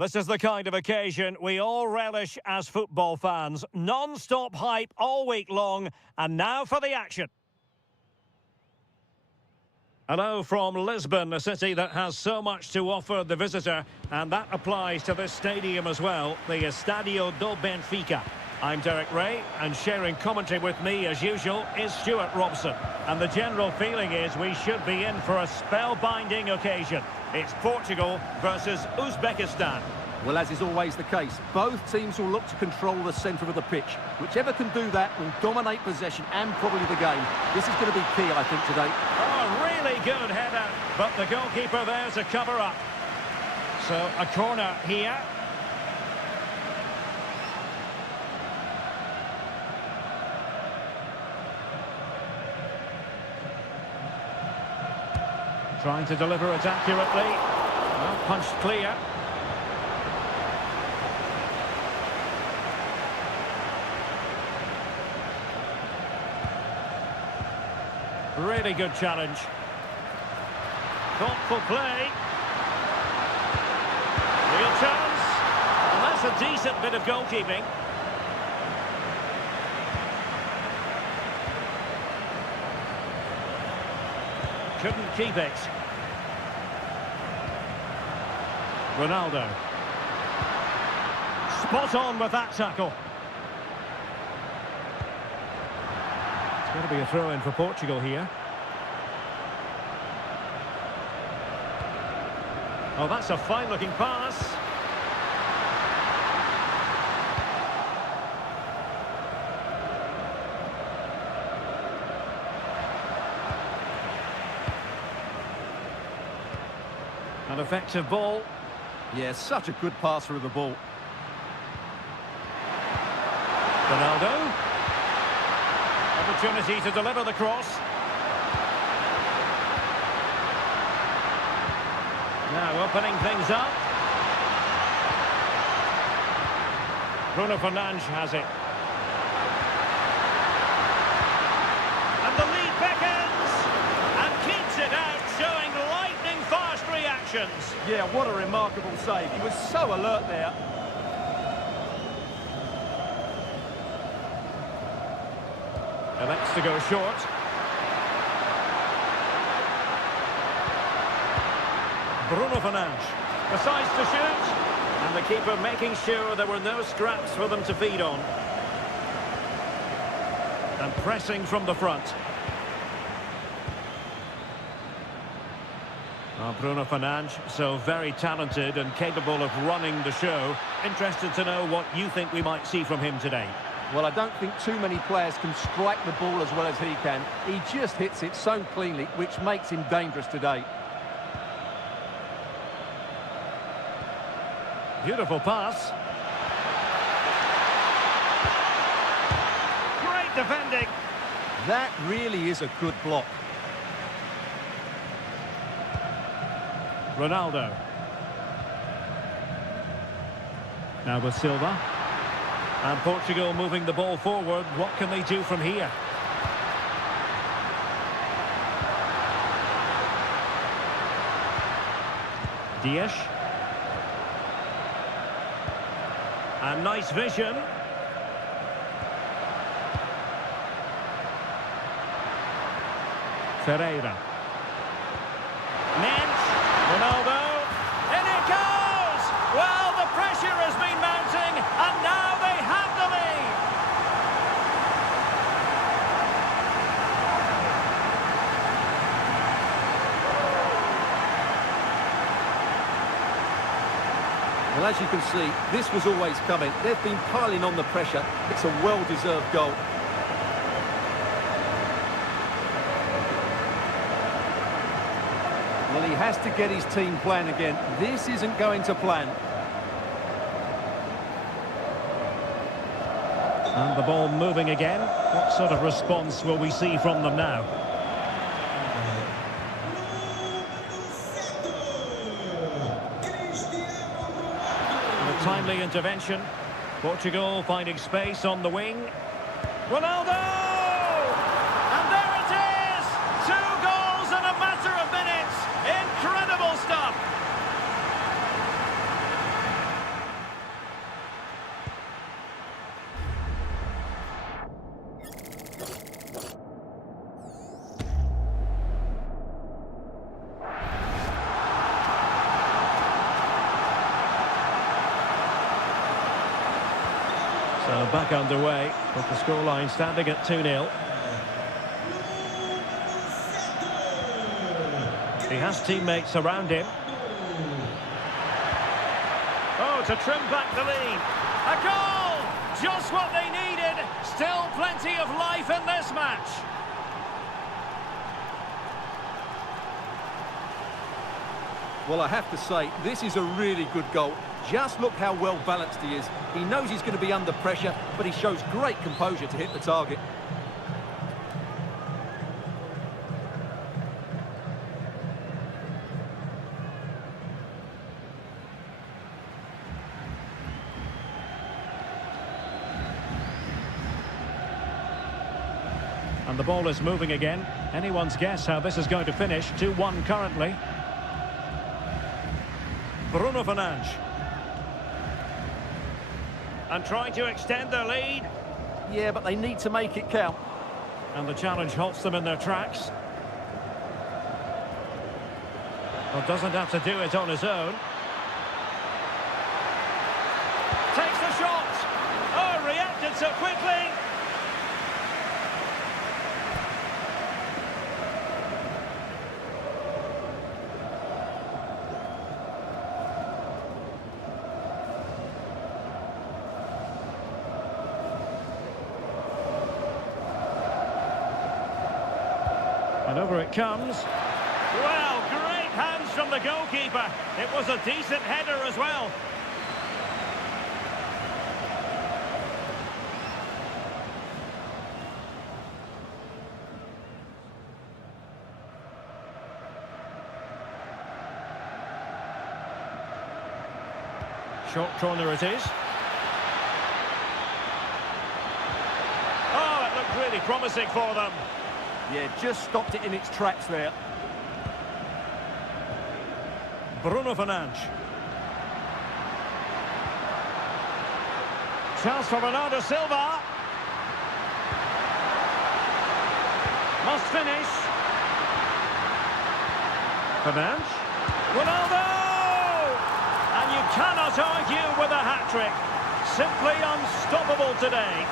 This is the kind of occasion we all relish as football fans. Non-stop hype all week long, and now for the action. Hello from Lisbon, a city that has so much to offer the visitor, and that applies to this stadium as well, the Estadio do Benfica. I'm Derek Ray, and sharing commentary with me, as usual, is Stuart Robson. And the general feeling is we should be in for a spellbinding occasion. It's Portugal versus Uzbekistan. Well, as is always the case, both teams will look to control the centre of the pitch. Whichever can do that will dominate possession and probably the game. This is going to be key, I think, today. Oh, really good header, but the goalkeeper there to cover up. So, a corner here. Trying to deliver it accurately. Well, punched clear. Really good challenge. Thoughtful play. Real chance. And that's a decent bit of goalkeeping. Couldn't keep it. Ronaldo. Spot on with that tackle. It's going to be a throw-in for Portugal here. Oh, that's a fine-looking pass. An effective ball. Yeah, such a good passer of the ball. Ronaldo. Opportunity to deliver the cross. Now opening things up. Bruno Fernandes has it. And the lead beckons. And keeps it out, showing lightning-fast reactions. Yeah, what a remarkable save. He was so alert there. Elects to go short. Bruno Fernandes decides to shoot. And the keeper making sure there were no scraps for them to feed on. And pressing from the front. Well, Bruno Fernandes, so very talented and capable of running the show. Interested to know what you think we might see from him today. Well, I don't think too many players can strike the ball as well as he can. He just hits it so cleanly, which makes him dangerous today. Beautiful pass. Great defending. That really is a good block. Ronaldo. Now with Silva. And Portugal moving the ball forward. What can they do from here? Dias. And nice vision. Ferreira. Mensch. Ronaldo. In it goes! Well, the pressure has been mounting, and now they have the lead. Well, as you can see, this was always coming. They've been piling on the pressure. It's a well-deserved goal. Well, he has to get his team playing again. This isn't going to plan. And the ball moving again. What sort of response will we see from them now? A timely intervention. Portugal finding space on the wing. Ronaldo! And there it is! 2 goals in a matter of minutes. Incredible stuff. Back underway, with the scoreline standing at 2-0. He has teammates around him. Oh, to trim back the lead. A goal! Just what they needed. Still plenty of life in this match. Well, I have to say, this is a really good goal. Just look how well balanced he is. He knows he's going to be under pressure, but he shows great composure to hit the target. And the ball is moving again. Anyone's guess how this is going to finish. 2-1 currently. Bruno Fernandes. And trying to extend their lead. Yeah, but they need to make it count. And the challenge halts them in their tracks. Well, doesn't have to do it on his own. Takes the shot. Oh, reacted so quickly. And over it comes. Well, great hands from the goalkeeper. It was a decent header as well. Short corner it is. Oh, it looked really promising for them. Yeah, just stopped it in its tracks there. Bruno Fernandes. Chance for Bernardo Silva. Must finish. Fernandes. Ronaldo! And you cannot argue with a hat-trick. Simply unstoppable today.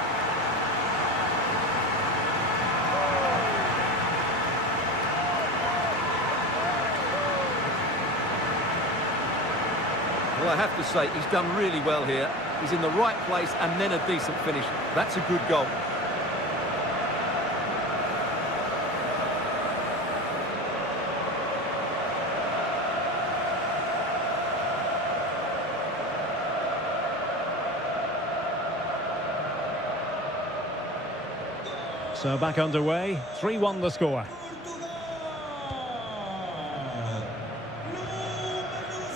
Well, I have to say, he's done really well here. He's in the right place and then a decent finish. That's a good goal. So back underway, 3-1 the score.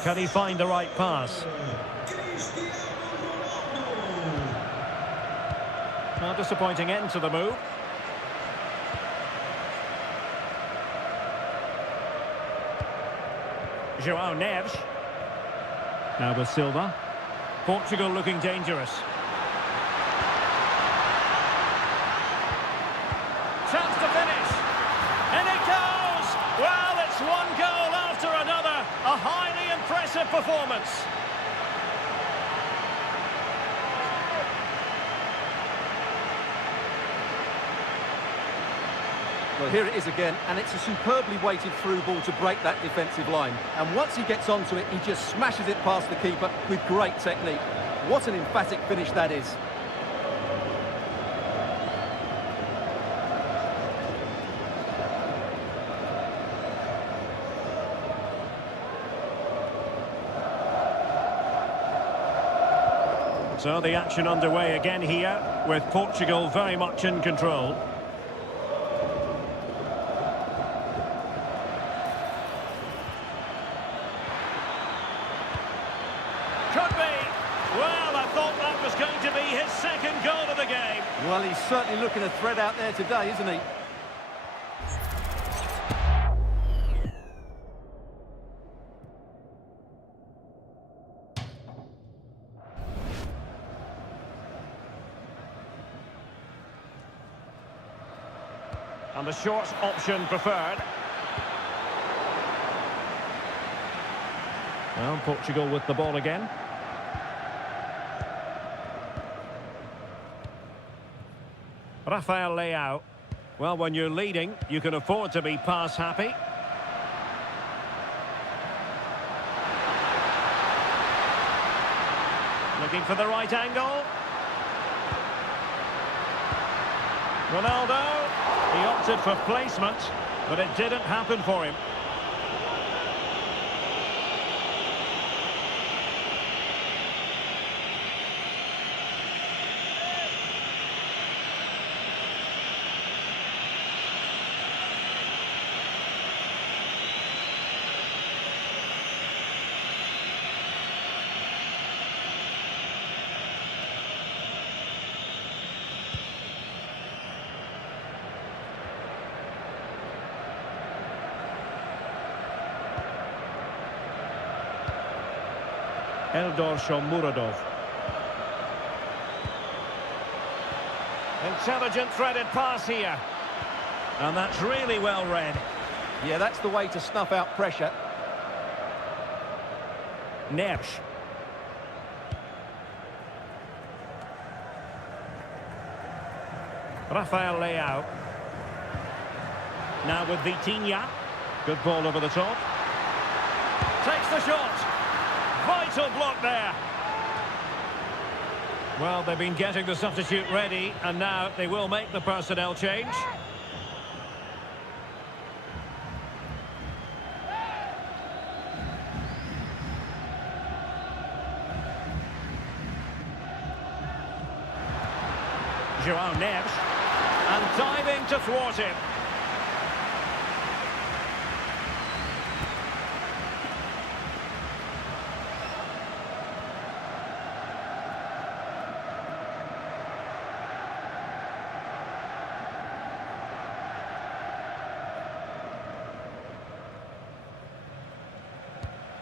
Can he find the right pass? A disappointing end to the move. João Neves. Now with Silva. Portugal looking dangerous. Chance to finish. And it goes! Well, it's one goal after another. A highly impressive performance. Well, here it is again, and it's a superbly weighted through ball to break that defensive line. And once he gets onto it, he just smashes it past the keeper with great technique. What an emphatic finish that is. So the action underway again here, with Portugal very much in control. Could be. Well, I thought that was going to be his second goal of the game. Well, he's certainly looking a threat out there today, isn't he? And the short option preferred. Well, Portugal with the ball again. Rafael Leao. Well, when you're leading, you can afford to be pass happy. Looking for the right angle. Ronaldo. He opted for placement, but it didn't happen for him. Eldor Shomurodov. Intelligent threaded pass here. And that's really well read. Yeah, that's the way to snuff out pressure. Neves. Rafael Leao. Now with Vitinha. Good ball over the top. Takes the shot. Vital block there. Well, they've been getting the substitute ready, and now they will make the personnel change. João Neves. And diving to thwart him.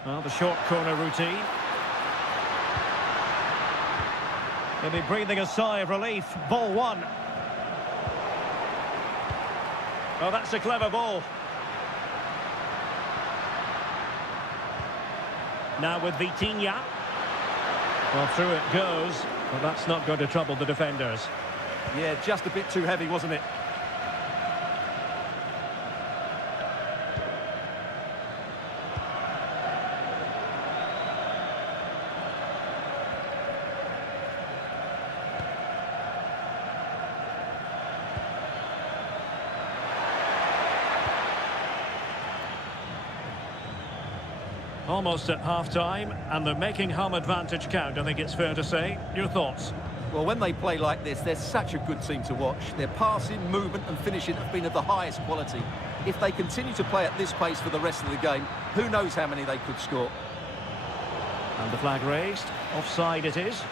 Well, the short corner routine. They'll be breathing a sigh of relief. Ball one. Oh, that's a clever ball. Now with Vitinha. Well, through it goes, but that's not going to trouble the defenders. Yeah, just a bit too heavy, wasn't it? Almost at half-time, and they're making home advantage count, I think it's fair to say. Your thoughts? Well, when they play like this, they're such a good team to watch. Their passing, movement and finishing have been of the highest quality. If they continue to play at this pace for the rest of the game, who knows how many they could score. And the flag raised. Offside it is.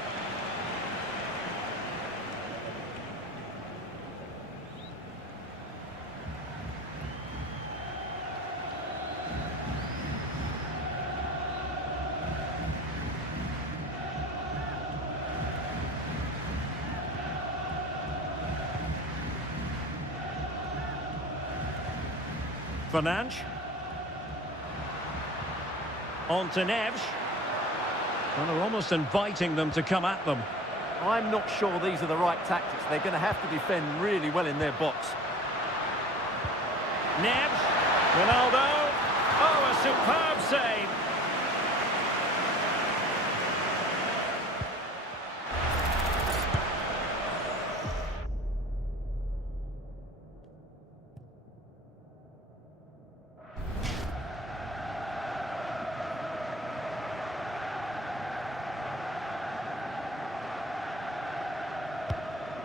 Fernandes. On to Neves. Well, they're almost inviting them to come at them. I'm not sure these are the right tactics. They're going to have to defend really well in their box. Neves. Ronaldo. Oh, a superb save.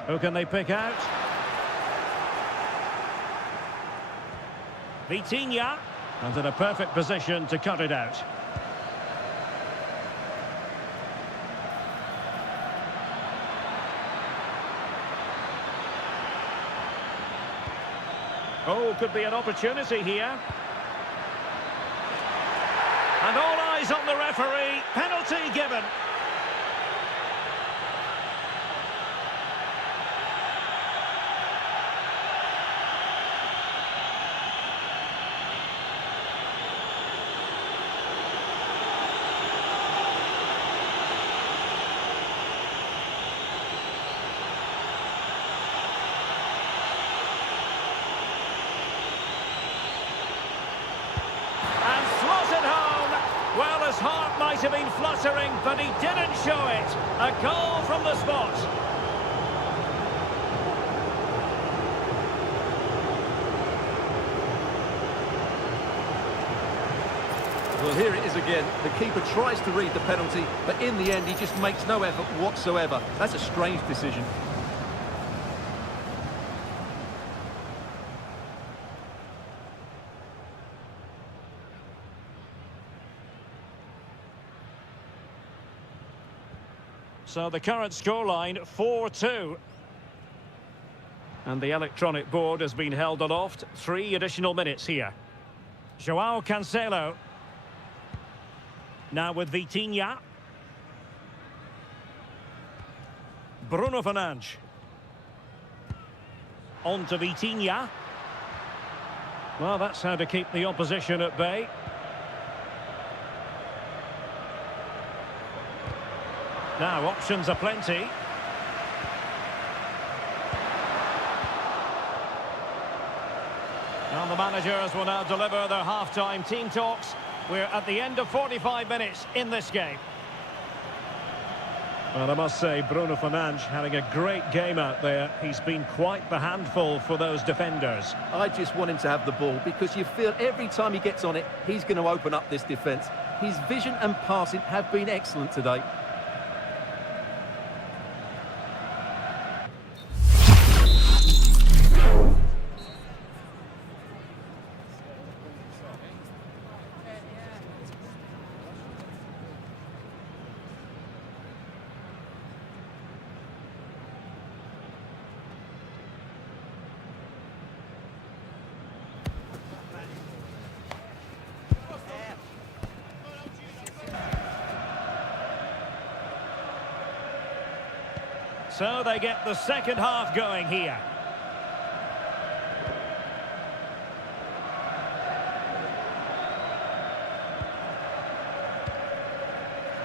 Who can they pick out? Vitinha. And in a perfect position to cut it out. Oh, could be an opportunity here. And all eyes on the referee. Penalty given. heart might have been fluttering, but he didn't show it. A goal from the spot. Well, here it is again. The keeper tries to read the penalty, but in the end, he just makes no effort whatsoever. That's a strange decision. So the current scoreline, 4-2. And the electronic board has been held aloft. 3 additional minutes here. Joao Cancelo. Now with Vitinha. Bruno Fernandes. On to Vitinha. Well, that's how to keep the opposition at bay. Now, options are plenty. And the managers will now deliver their half-time team talks. We're at the end of 45 minutes in this game. Well, I must say, Bruno Fernandes having a great game out there. He's been quite the handful for those defenders. I just want him to have the ball because you feel every time he gets on it, he's going to open up this defence. His vision and passing have been excellent today. So they get the second half going here.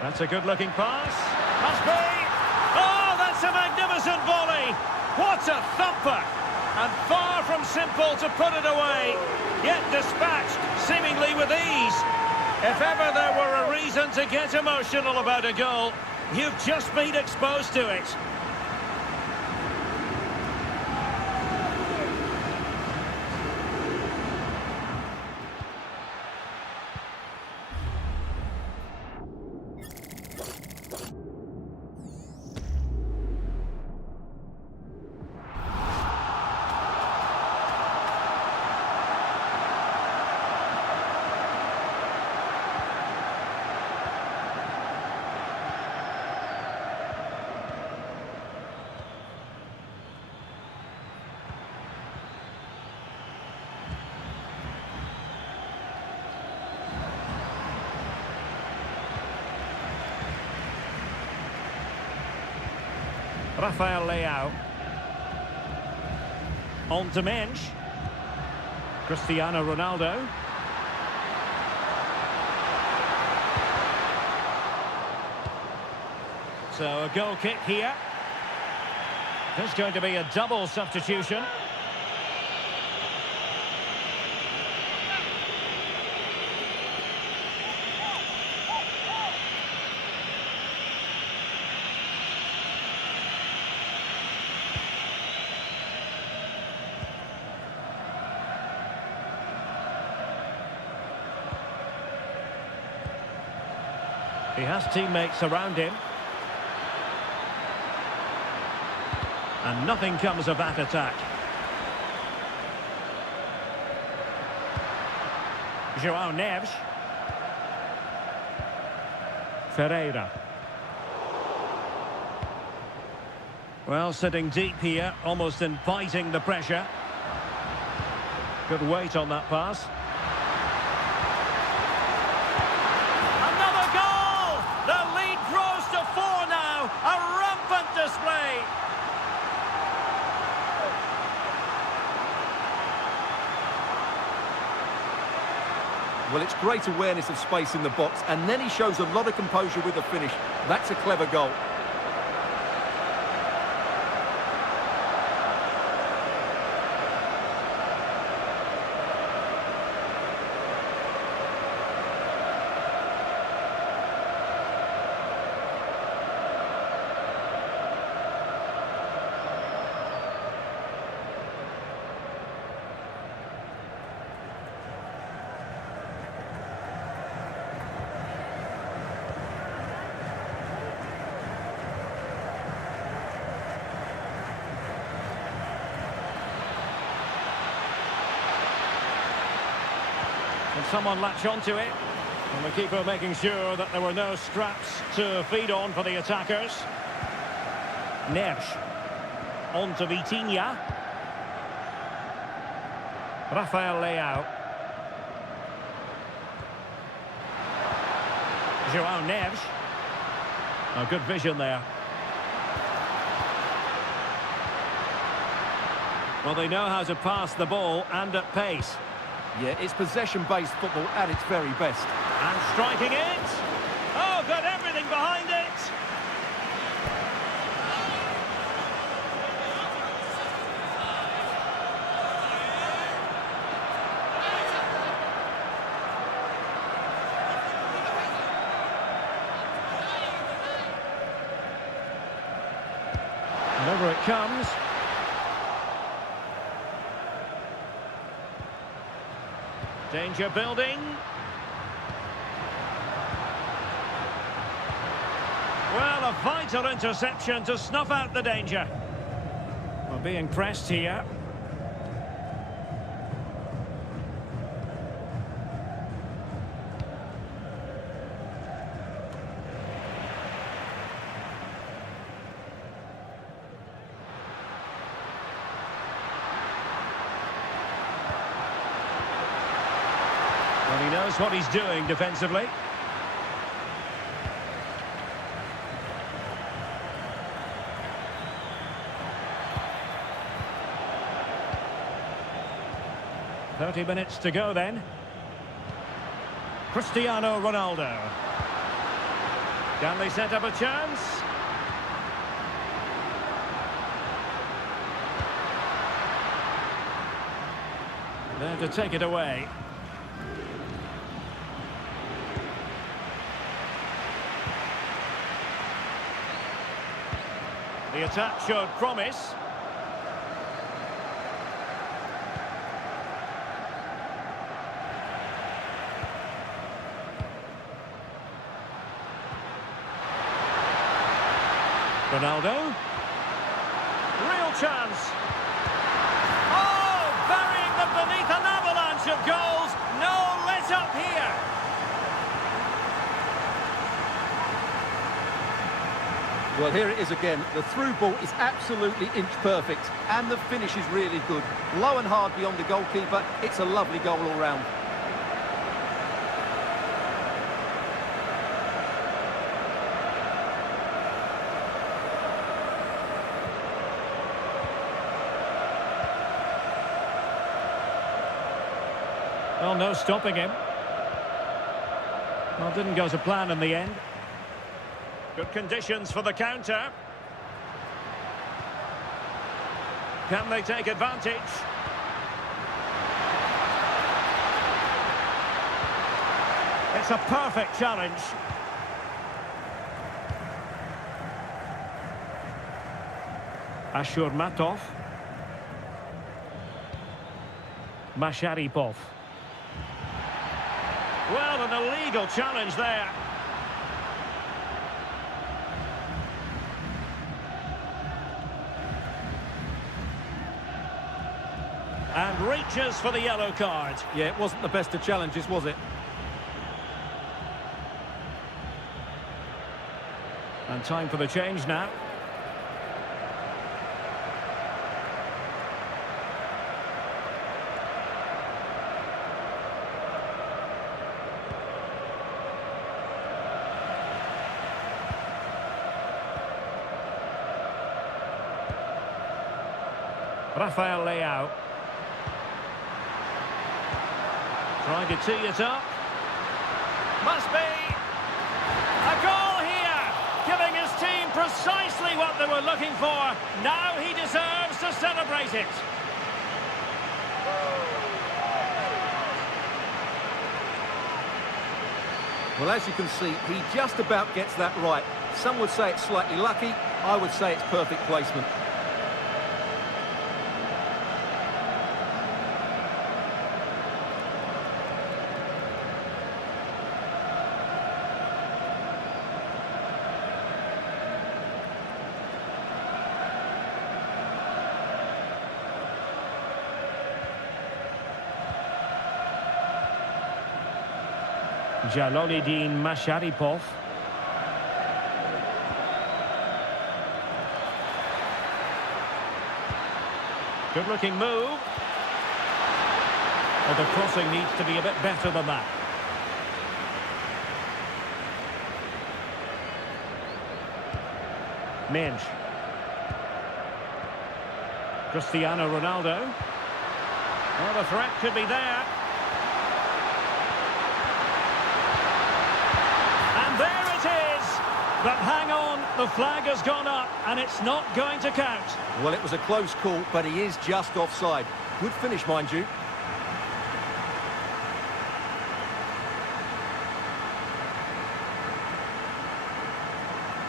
That's a good-looking pass. Must be! Oh, that's a magnificent volley! What a thumper! And far from simple to put it away, yet dispatched seemingly with ease. If ever there were a reason to get emotional about a goal, you've just been exposed to it. Rafael Leao. On to Mensch. Cristiano Ronaldo. So a goal kick here. There's going to be a double substitution. He has teammates around him. And nothing comes of that attack. João Neves. Ferreira. Well, sitting deep here, almost inviting the pressure. Good weight on that pass. Well, it's great awareness of space in the box, and then he shows a lot of composure with the finish. That's a clever goal. someone latch onto it. And the keeper making sure that there were no straps to feed on for the attackers. Neves. On to Vitinha. Rafael Leao. João Neves. A good vision there. Well, they know how to pass the ball and at pace. Yeah, it's possession-based football at its very best. And striking it. Oh, got everything behind it. And over it comes. Danger building. Well, a vital interception to snuff out the danger. We're being pressed here. Well, he knows what he's doing defensively. "30 minutes to go then. Cristiano Ronaldo. Can they set up a chance? There to take it away. The attack showed promise. Ronaldo. Real chance. Oh, burying them beneath an avalanche of goals. No let up here. Well, here it is again. The through ball is absolutely inch perfect, and the finish is really good. Low and hard beyond the goalkeeper. It's a lovely goal all round. Well, no stopping him. Well, didn't go to plan in the end. Good conditions for the counter. Can they take advantage? It's a perfect challenge. Ashurmatov. Masharipov. Well, an illegal challenge there. And reaches for the yellow card. Yeah, it wasn't the best of challenges, was it? And time for the change now. Rafael Leao. Trying to tee it up. Must be a goal here, giving his team precisely what they were looking for. Now he deserves to celebrate it. Well, as you can see, he just about gets that right. Some would say it's slightly lucky. I would say it's perfect placement. Jalolidin Masharipov. Good-looking move. Well, the crossing needs to be a bit better than that. Minge. Cristiano Ronaldo. Well, the threat could be there. And there it is! But hang on, the flag has gone up, and it's not going to count. Well, it was a close call, but he is just offside. Good finish, mind you.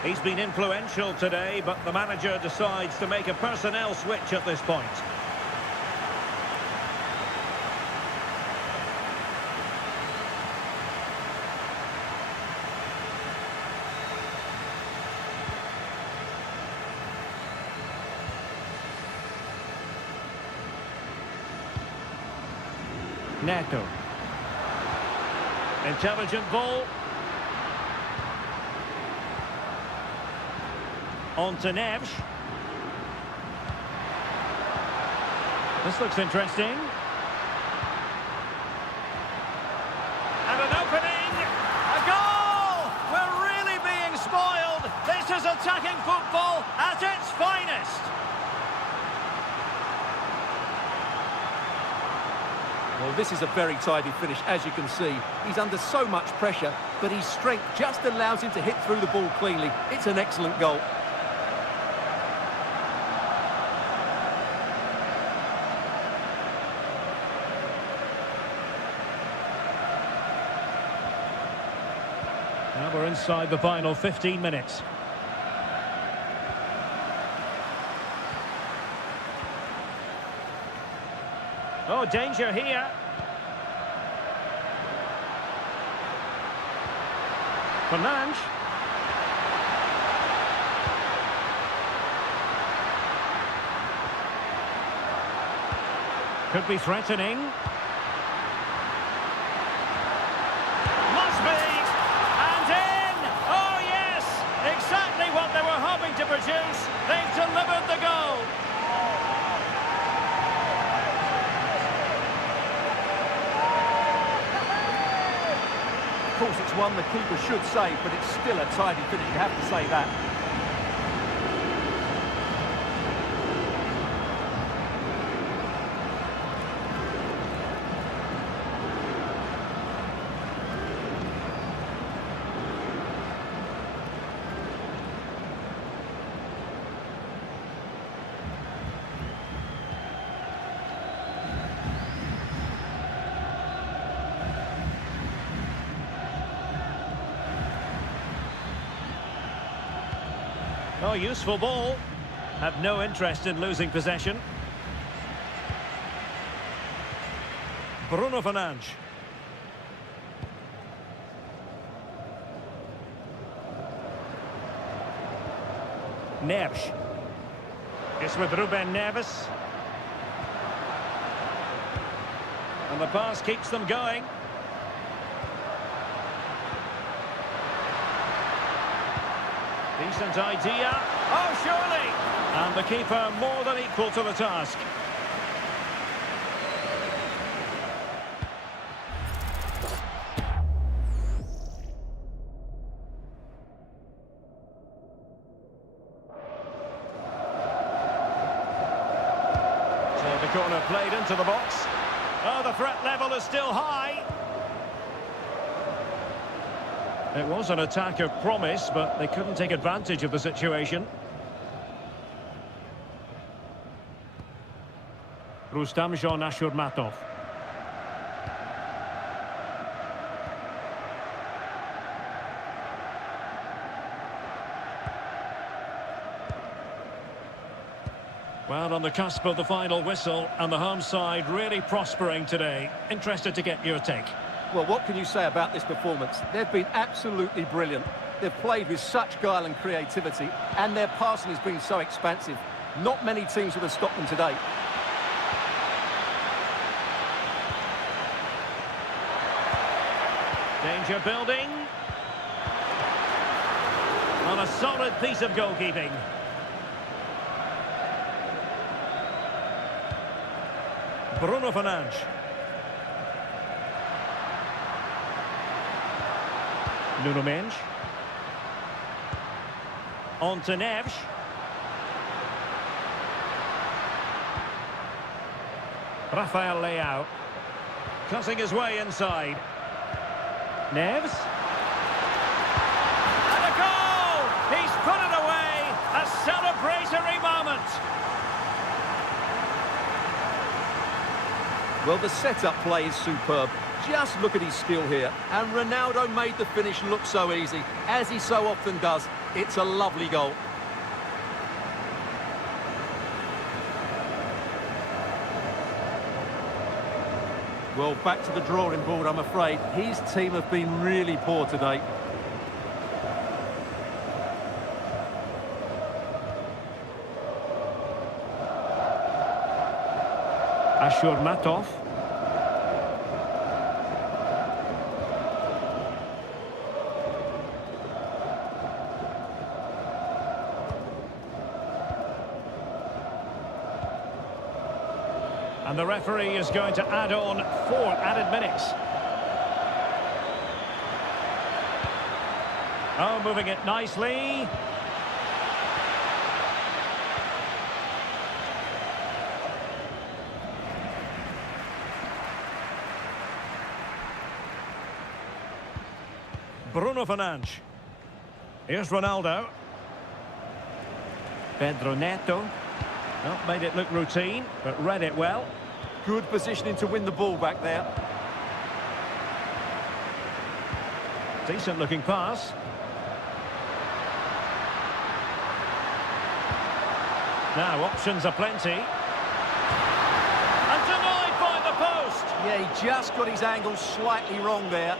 He's been influential today, but the manager decides to make a personnel switch at this point. Neto. Intelligent ball. On to Neves. This looks interesting. And an opening! A goal! We're really being spoiled! This is attacking football at its finest! Well, this is a very tidy finish, as you can see. He's under so much pressure, but his strength just allows him to hit through the ball cleanly. It's an excellent goal. Now we're inside the final 15 minutes. Oh, danger here. Fernandes. Could be threatening. Must be. And in. Oh, yes. Exactly what they were hoping to produce. They've delivered the goal. Of course, it's one the keeper should save, but it's still a tidy finish, you have to say that. Oh, useful ball. Have no interest in losing possession. Bruno Fernandes. Neves. It's with Ruben Neves. And the pass keeps them going. Decent idea. Oh, surely! And the keeper more than equal to the task. So the corner played into the box. Oh, the threat level is still high. It was an attack of promise, but they couldn't take advantage of the situation. Rustam Jan Ashurmatov. Well, on the cusp of the final whistle, and the home side really prospering today. Interested to get your take. Well, what can you say about this performance? They've been absolutely brilliant. They've played with such guile and creativity, and their passing has been so expansive. Not many teams would have stopped them today. Danger building. On a solid piece of goalkeeping. Bruno Fernandes. Nuno Mendes. On to Neves. Rafael Leao. Cutting his way inside. Neves. And a goal! He's put it away! A celebratory moment! Well, the setup play is superb. Just look at his skill here. And Ronaldo made the finish look so easy, as he so often does. It's a lovely goal. Well, back to the drawing board, I'm afraid. His team have been really poor today. Ashur Matov. And the referee is going to add on 4 added minutes. Oh, moving it nicely. Bruno Fernandes. Here's Ronaldo. Pedro Neto. Well, made it look routine, but read it well. Good positioning to win the ball back there. Decent looking pass. Now options are plenty. And denied by the post. Yeah, he just got his angle slightly wrong there.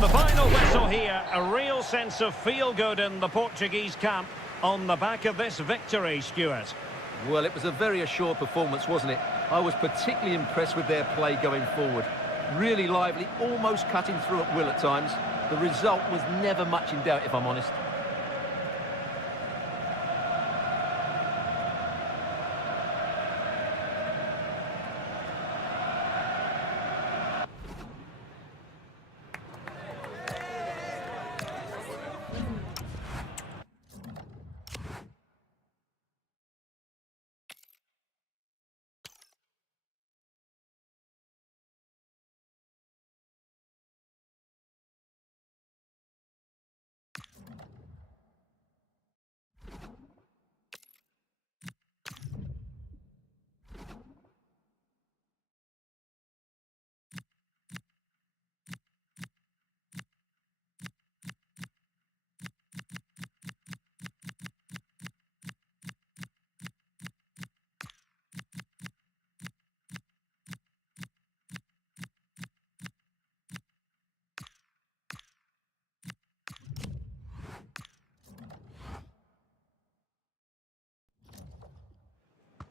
The final whistle here, a real sense of feel-good in the Portuguese camp on the back of this victory, Stuart. Well, it was a very assured performance, wasn't it? I was particularly impressed with their play going forward. Really lively, almost cutting through at will at times. The result was never much in doubt, if I'm honest.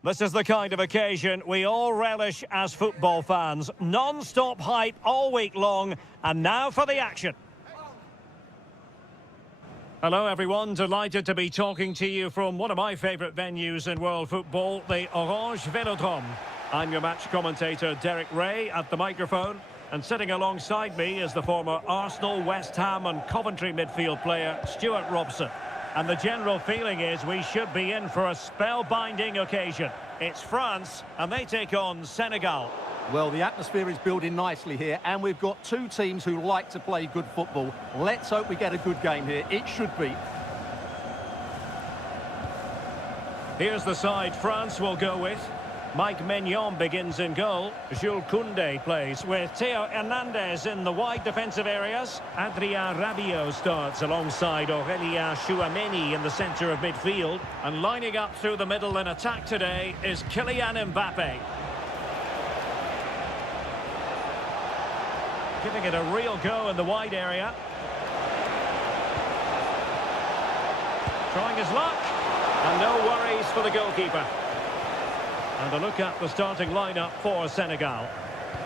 This is the kind of occasion we all relish as football fans. Non-stop hype all week long, and now for the action. Hello everyone, delighted to be talking to you from one of my favourite venues in world football, the Orange Velodrome. I'm your match commentator Derek Ray at the microphone, and sitting alongside me is the former Arsenal, West Ham and Coventry midfield player Stuart Robson. And the general feeling is we should be in for a spellbinding occasion. It's France, and they take on Senegal. Well, the atmosphere is building nicely here, and we've got two teams who like to play good football. Let's hope we get a good game here. It should be. Here's the side France will go with. Mike Mignon begins in goal. Jules Koundé plays with Theo Hernandez in the wide defensive areas. Adrien Rabiot starts alongside Aurélien Tchouameni in the centre of midfield. And lining up through the middle in attack today is Kylian Mbappe. Giving it a real go in the wide area. Trying his luck. And no worries for the goalkeeper. And a look at the starting lineup for Senegal.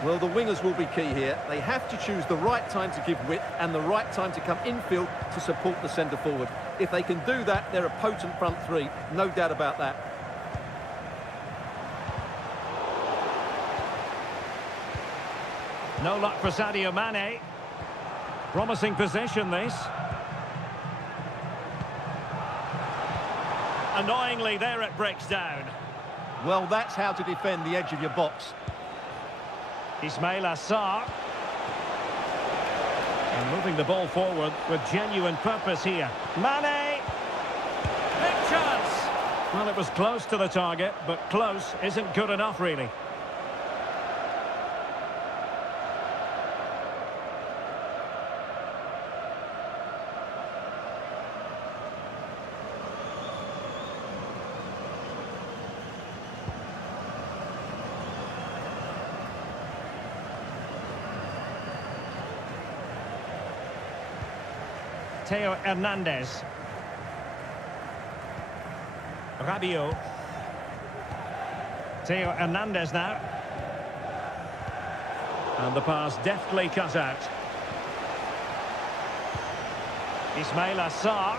Well, the wingers will be key here. They have to choose the right time to give width and the right time to come infield to support the centre forward. If they can do that, they're a potent front three. No doubt about that. No luck for Sadio Mane. Promising possession, this. Annoyingly, there it breaks down. Well, that's how to defend the edge of your box. Ismail Assar. And moving the ball forward with genuine purpose here. Mane! Big chance! Well, it was close to the target, but close isn't good enough, really. Theo Hernandez. Rabiot. Theo Hernandez now. And the pass deftly cut out. Ismail Assar.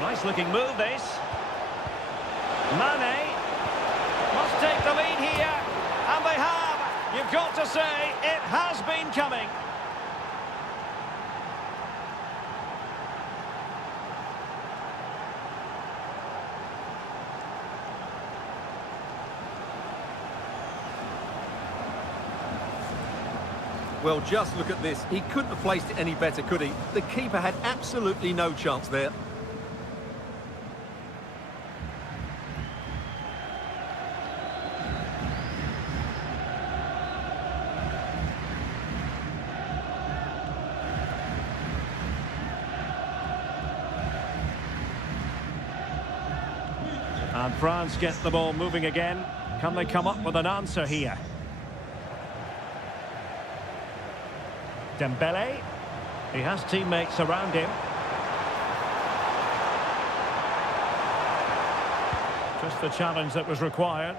Nice looking move, this. Mane. Must take the lead here. And they have. You've got to say, it has been coming. Well, just look at this. He couldn't have placed it any better, could he? The keeper had absolutely no chance there. And France get the ball moving again. Can they come up with an answer here? Dembele. He has teammates around him. Just the challenge that was required.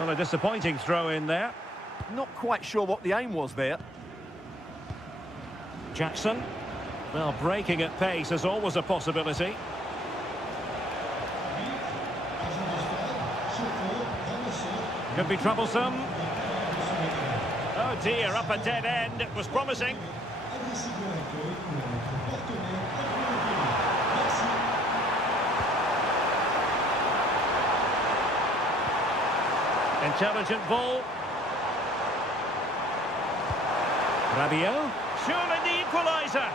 Well, a disappointing throw in there. Not quite sure what the aim was there. Jackson. Well, breaking at pace is always a possibility. Could be troublesome. Oh dear, up a dead end. It was promising. Intelligent ball. Rabiot. Surely the equaliser.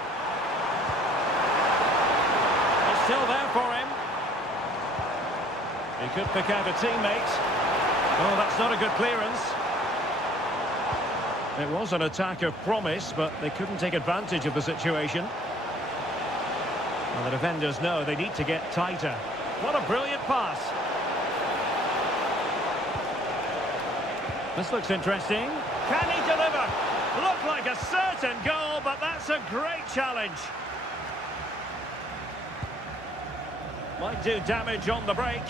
It's still there for him. He could pick out a teammate. Oh, that's not a good clearance. It was an attack of promise, but they couldn't take advantage of the situation. Well, the defenders know they need to get tighter. What a brilliant pass. This looks interesting. Can he deliver? Looked like a certain goal, but that's a great challenge. Might do damage on the break.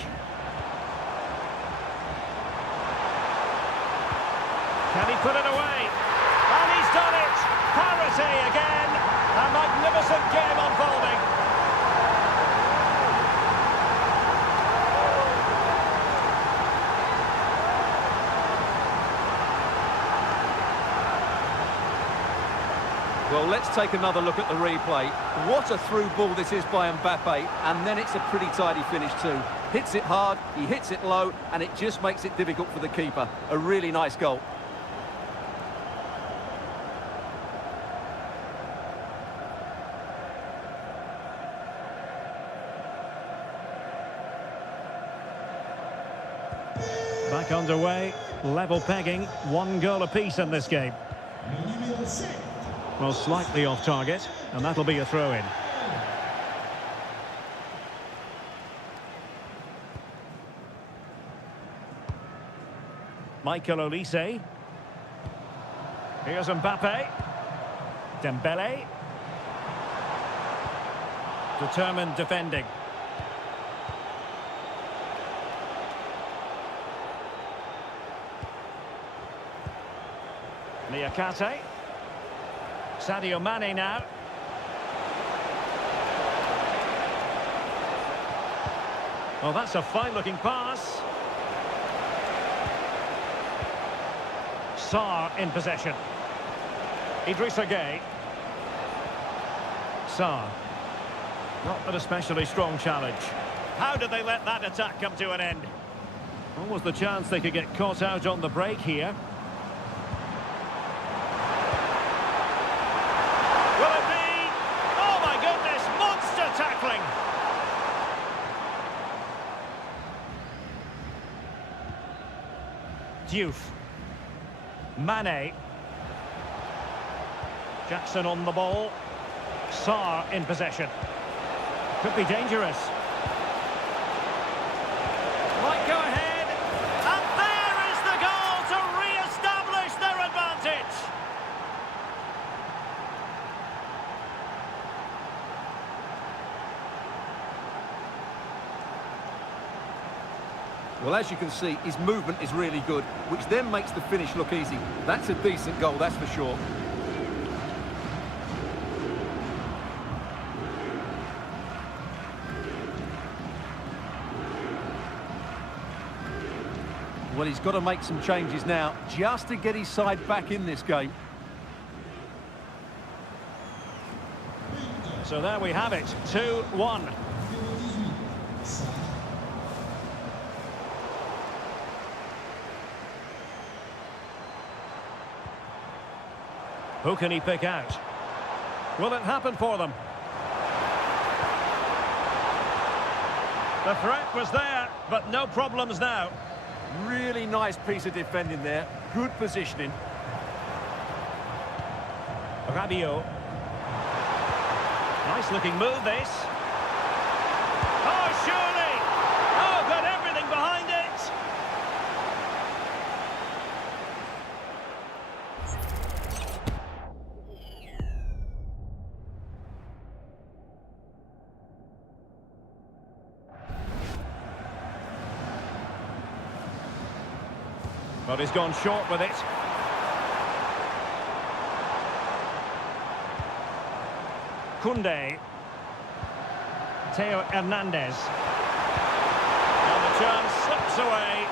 Can he put it away? And he's done it! Parity again! A magnificent game unfolding. Well, let's take another look at the replay. What a through ball this is by Mbappe, and then it's a pretty tidy finish too. Hits it hard, he hits it low, and it just makes it difficult for the keeper. A really nice goal. Back underway, level pegging, 1 goal apiece in this game. Well, slightly off target, and that'll be a throw-in. Michael Olise. Here's Mbappe. Dembele. Determined defending. Niakate. Sadio Mane now. Well, that's a fine-looking pass. Sarr in possession. Idrissa Gueye. Sarr. Not an especially strong challenge. How did they let that attack come to an end? What was the chance they could get caught out on the break here? Will it be? Oh my goodness, monster tackling! Diouf. Mane. Jackson on the ball. Sarr in possession. Could be dangerous. Might go ahead. And there is the goal to re-establish their advantage. Well, as you can see, his movement is really good, which then makes the finish look easy. That's a decent goal, that's for sure. Well, he's got to make some changes now, just to get his side back in this game. So there we have it, 2-1. Who can he pick out? Will it happen for them? The threat was there, but no problems now. Really nice piece of defending there. Good positioning. Rabiot. Nice looking move, this. Oh, surely! Oh, got everything behind it! But he's gone short with it. Koundé. Theo Hernandez. And the chance slips away.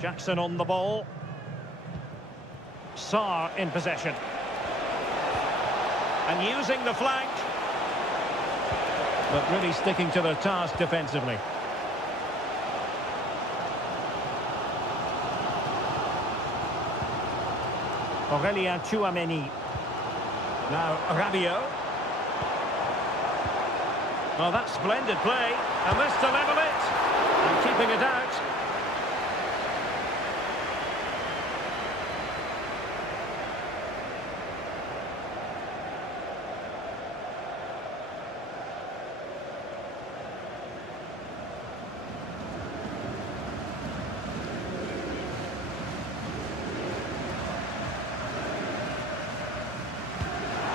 Jackson on the ball. Sarr in possession. And using the flank. But really sticking to their task defensively. Aurélien Tchouameni. Now Rabiot. Well, that's splendid play. And this to level it. And keeping it out.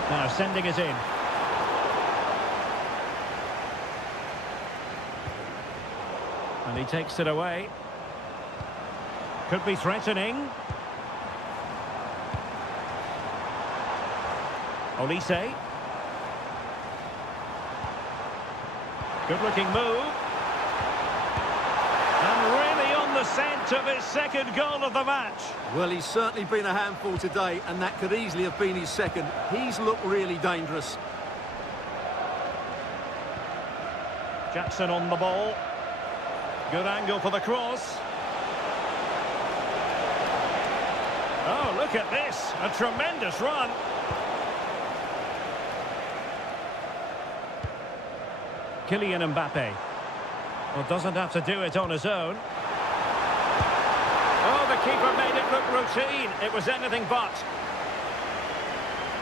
Now sending it in. And he takes it away. Could be threatening. Olise. Good looking move. And really on the scent of his second goal of the match. Well, he's certainly been a handful today, and that could easily have been his second. He's looked really dangerous. Jackson on the ball. Good angle for the cross. Oh, look at this. A tremendous run. Kylian Mbappe. Well, doesn't have to do it on his own. Oh, the keeper made it look routine. It was anything but.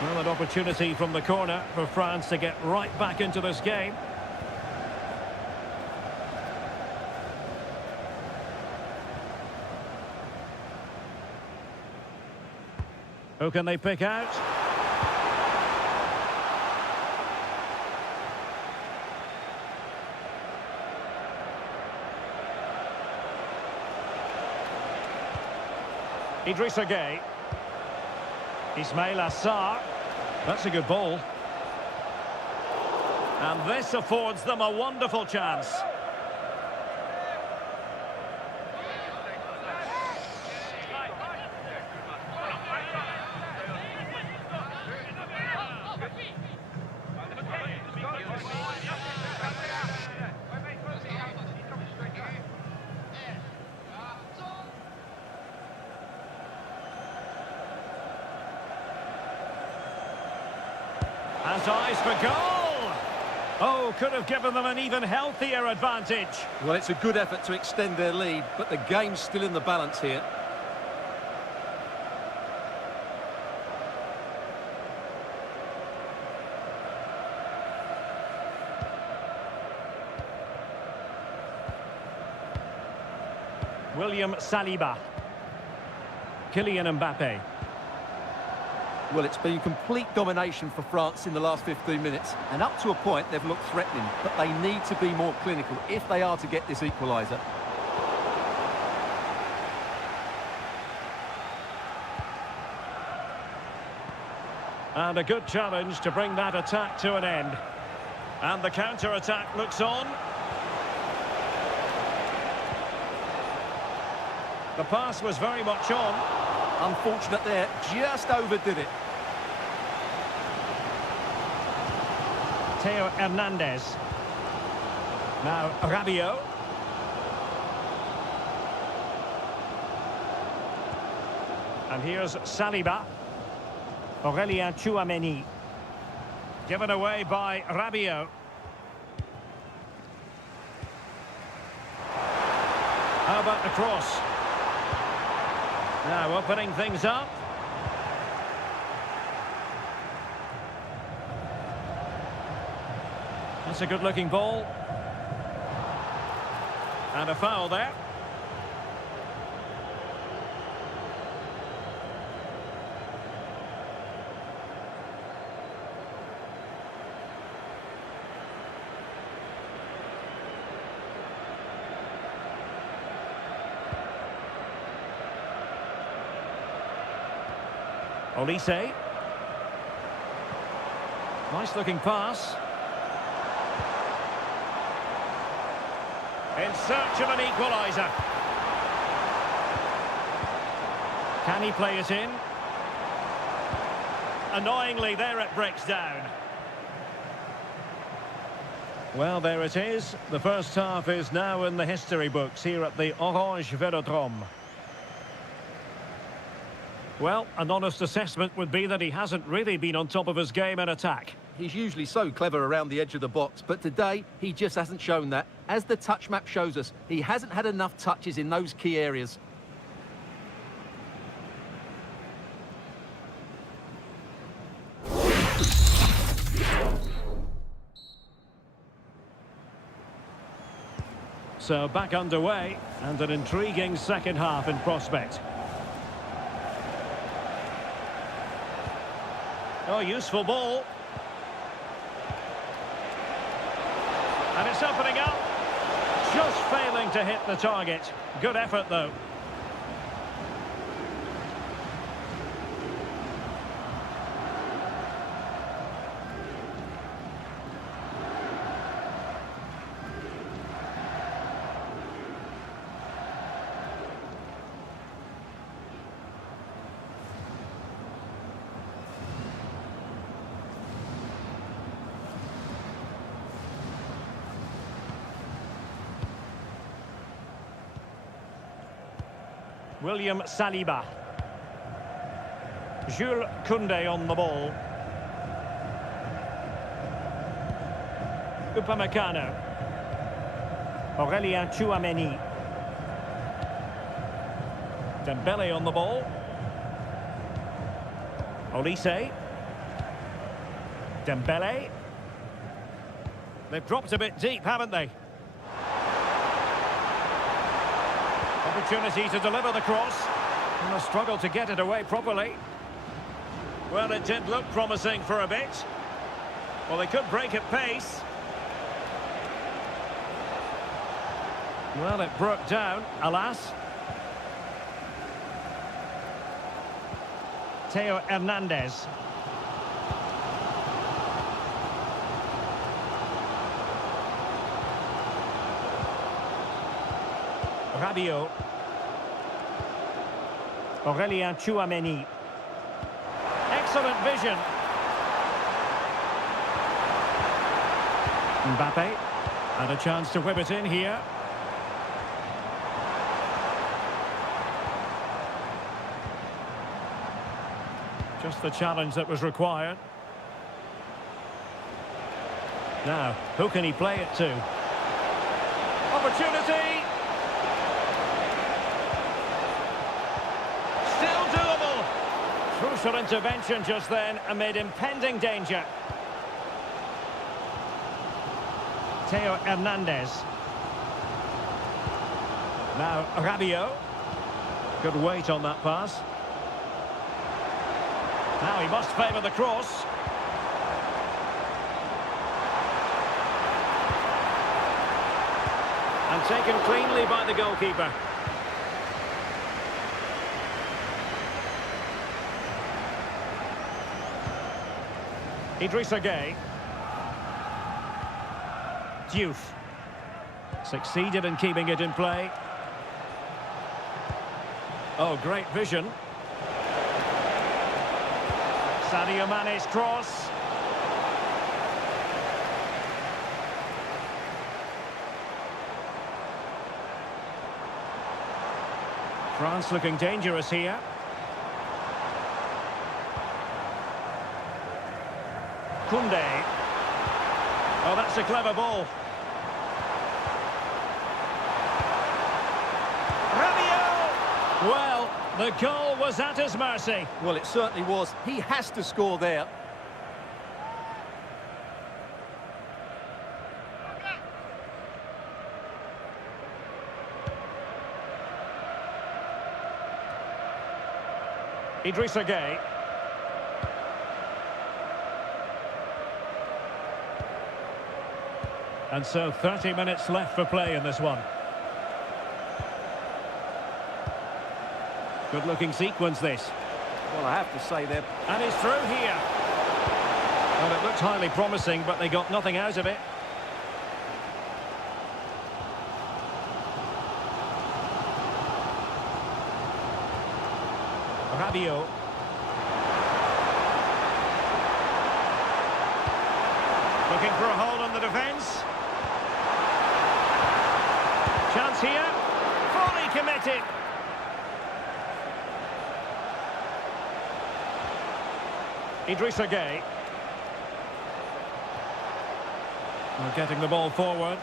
Well, an opportunity from the corner for France to get right back into this game. Who can they pick out? Idrissa Gueye. Ismail Assar. That's a good ball. And this affords them a wonderful chance. Has eyes for goal! Oh, could have given them an even healthier advantage. Well, it's a good effort to extend their lead, but the game's still in the balance here. William Saliba. Kylian Mbappe. Well, it's been complete domination for France in the last 15 minutes, and up to a point they've looked threatening, but they need to be more clinical if they are to get this equaliser. And a good challenge to bring that attack to an end. And the counter-attack looks on. The pass was very much on. Unfortunate there, just overdid it. Theo Hernandez. Now Rabiot. And here's Saliba. Aurélien Tchouameni. Given away by Rabiot. How about the cross? Now opening things up. That's a good-looking ball. And a foul there. Olise. Nice looking pass. In search of an equaliser. Can he play it in? Annoyingly, there it breaks down. Well, there it is. The first half is now in the history books here at the Orange Velodrome. Well, an honest assessment would be that he hasn't really been on top of his game in attack. He's usually so clever around the edge of the box, but today he just hasn't shown that. As the touch map shows us, he hasn't had enough touches in those key areas. So back underway, and an intriguing second half in prospect. Oh, useful ball. And it's opening up. Just failing to hit the target. Good effort, though. William Saliba. Jules Koundé on the ball. Upamecano. Aurelien Tchouameni. Dembele on the ball. Olise. Dembele. They've dropped a bit deep, haven't they? Opportunity to deliver the cross. And a struggle to get it away properly. Well, it did look promising for a bit. Well, they could break at pace. Well, it broke down, alas. Theo Hernandez. Rabiot. Aurelien Tchouameni. Excellent vision. Mbappe. And a chance to whip it in here. Just the challenge that was required. Now, who can he play it to? Opportunity! Still doable! Crucial intervention just then amid impending danger. Theo Hernandez. Now, Rabiot. Good weight on that pass. Now he must favour the cross. And taken cleanly by the goalkeeper. Idrissa Gueye. Diouf. Succeeded in keeping it in play. Oh, great vision. Sadio Mane's cross. France looking dangerous here. Koundé. Oh, that's a clever ball. Rabiot! Well, the goal was at his mercy. Well, it certainly was. He has to score there. Idrissa Gueye. And so 30 minutes left for play in this one. Good looking sequence this. Well, I have to say they're... And he's through here. Well, it looked highly promising, but they got nothing out of it. Rabiot. Looking for a hole in the defence. Chance here. Fully committed. Idrissa Gueye. We're getting the ball forward.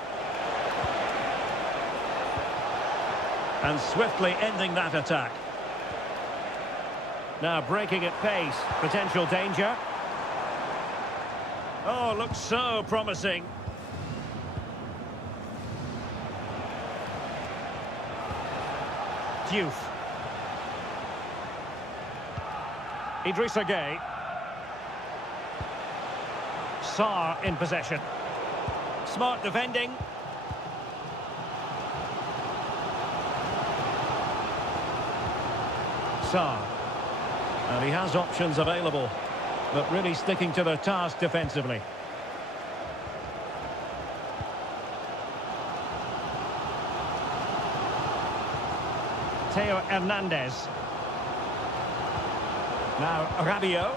And swiftly ending that attack. Now breaking at pace. Potential danger. Oh, looks so promising. Diouf. Idrissa Gueye. Sarr in possession. Smart defending. Sarr. And he has options available, but really sticking to their task defensively. Theo Hernandez. Now Rabiot.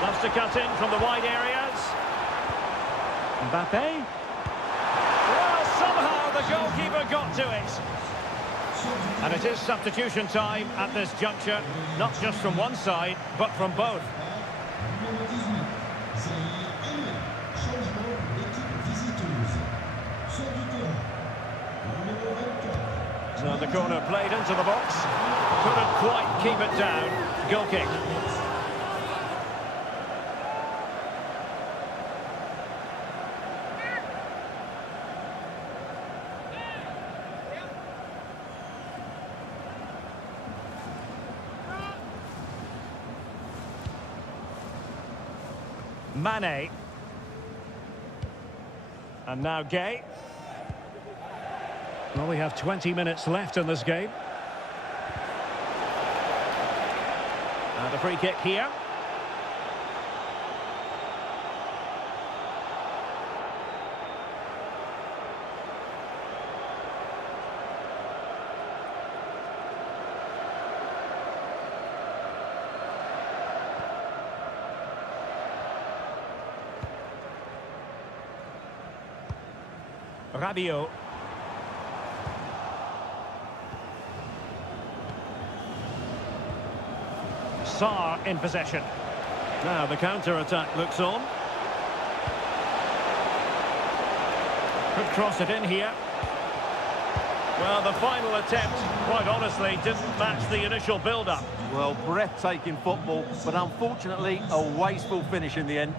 Loves to cut in from the wide areas. Mbappe. Well, somehow the goalkeeper got to it. And it is substitution time at this juncture, not just from one side, but from both. So the corner played into the box. Couldn't quite keep it down. Goal kick. Mane. And now Gay. Well, we have 20 minutes left in this game. And a free kick here. Rabiot. Sarr in possession. Now the counter-attack looks on. Could cross it in here. Well, the final attempt, quite honestly, didn't match the initial build-up. Well, breathtaking football, but unfortunately a wasteful finish in the end.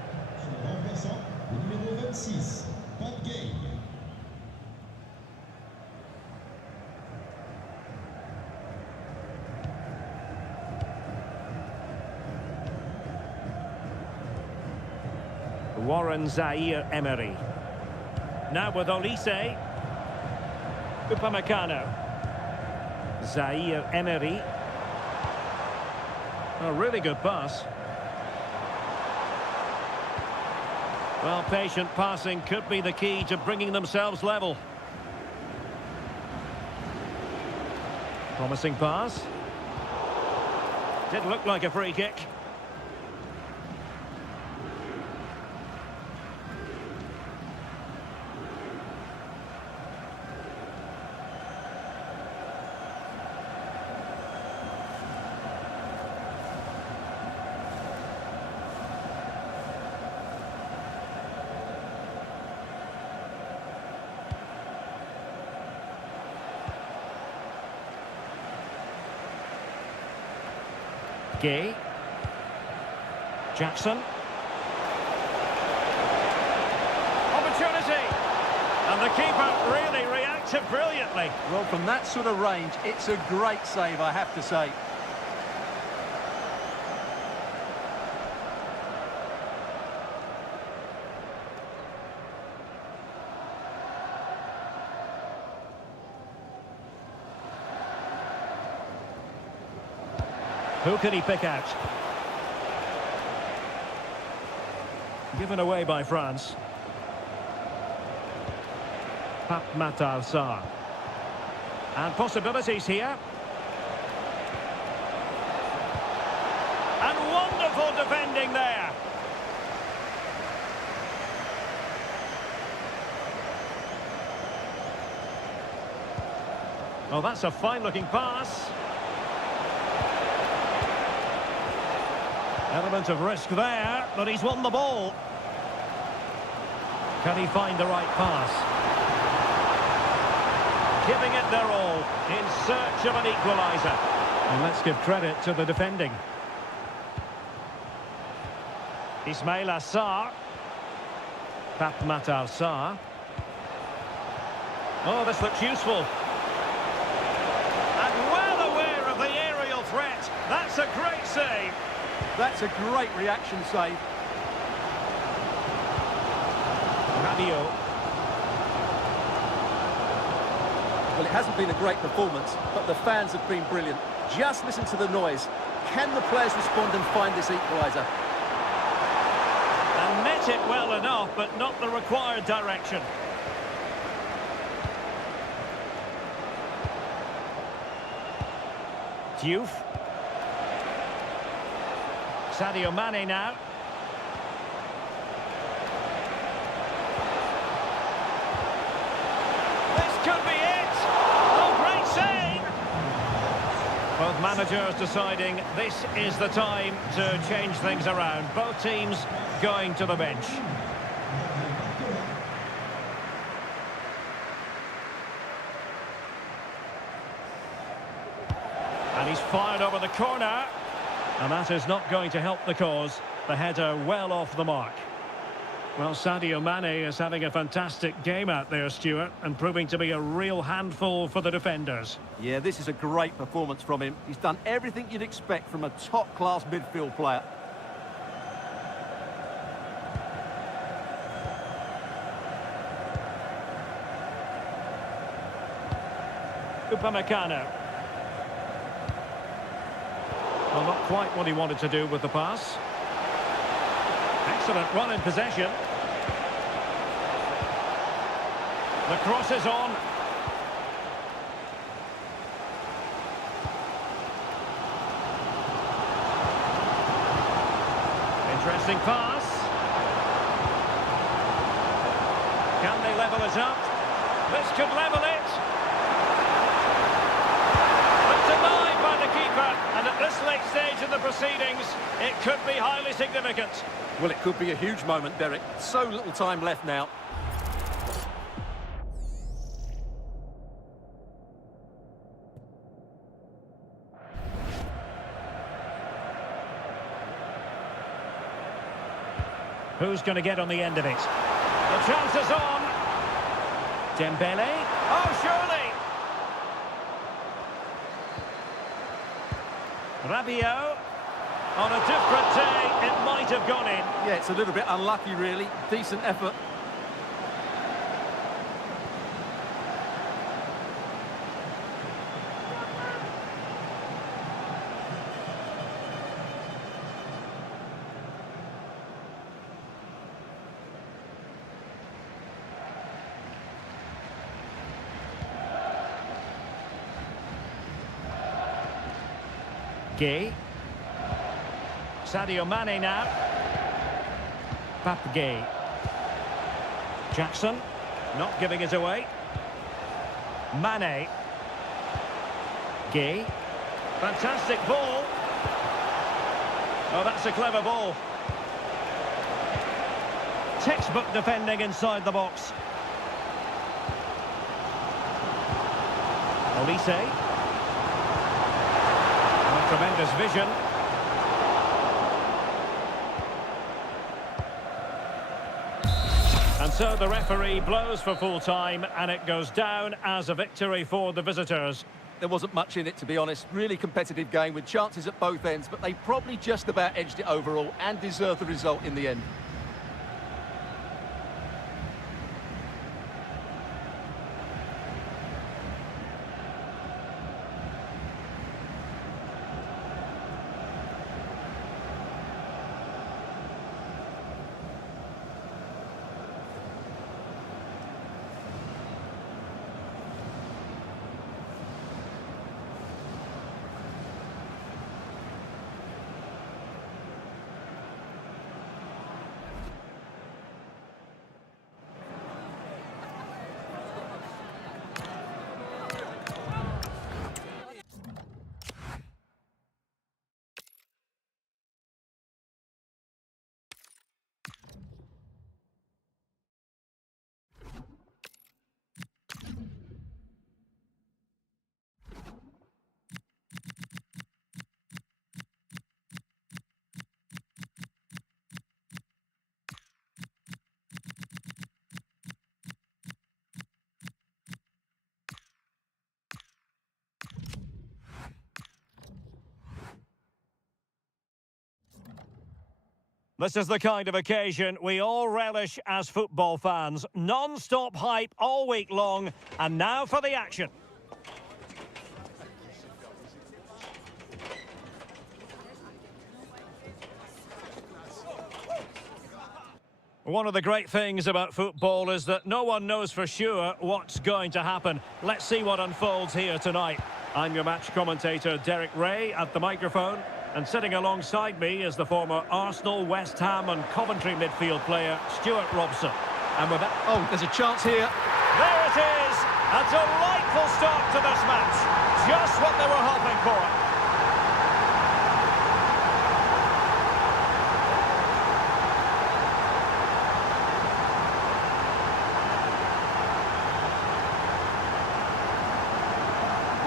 Warren Zaire-Emery. Now with Olise. Upamecano. Zaire-Emery. A really good pass. Well, patient passing could be the key to bringing themselves level. Promising pass. Did look like a free kick. Gay. Jackson. Opportunity. And the keeper really reacted brilliantly. Well, from that sort of range, it's a great save, I have to say. Who can he pick out? Given away by France. Sarr. And possibilities here. And wonderful defending there. Oh, that's a fine-looking pass. Element of risk there, but he's won the ball. Can he find the right pass? Giving it their all, in search of an equaliser. And let's give credit to the defending. Ismaila Sarr. Sarr. Oh, this looks useful. And well aware of the aerial threat. That's a great save. That's a great reaction save. Rabiot. Well, it hasn't been a great performance, but the fans have been brilliant. Just listen to the noise. Can the players respond and find this equaliser? And met it well enough, but not the required direction. Diouf. Sadio Mane now. This could be it! Oh, great save! Both managers deciding this is the time to change things around. Both teams going to the bench. And he's fired over the corner. And that is not going to help the cause. The header well off the mark. Well, Sadio Mane is having a fantastic game out there, Stuart, and proving to be a real handful for the defenders. Yeah, this is a great performance from him. He's done everything you'd expect from a top-class midfield player. Upamecano. Well, not quite what he wanted to do with the pass. Excellent run in possession. The cross is on. Interesting pass. Can they level it up? This could level it. But denied by the keeper. And at this late stage in the proceedings, it could be highly significant. Well, it could be a huge moment, Derek. So little time left now. Who's going to get on the end of it? The chance is on. Dembele. Oh, surely. Rabiot. On a different day, it might have gone in. Yeah, it's a little bit unlucky, really. Decent effort. Gay. Sadio Mane now. Gay. Jackson, not giving it away. Mane. Gay. Fantastic ball. Oh, that's a clever ball. Textbook defending inside the box. Olise. Oh, tremendous vision. And so the referee blows for full time, and it goes down as a victory for the visitors. There wasn't much in it, to be honest. Really competitive game with chances at both ends, but they probably just about edged it overall and deserved the result in the end. This is the kind of occasion we all relish as football fans. Non-stop hype all week long, and now for the action. One of the great things about football is that no one knows for sure what's going to happen. Let's see what unfolds here tonight. I'm your match commentator, Derek Ray, at the microphone. And sitting alongside me is the former Arsenal, West Ham and Coventry midfield player, Stuart Robson. And with that... Oh, there's a chance here. There it is! A delightful start to this match. Just what they were hoping for.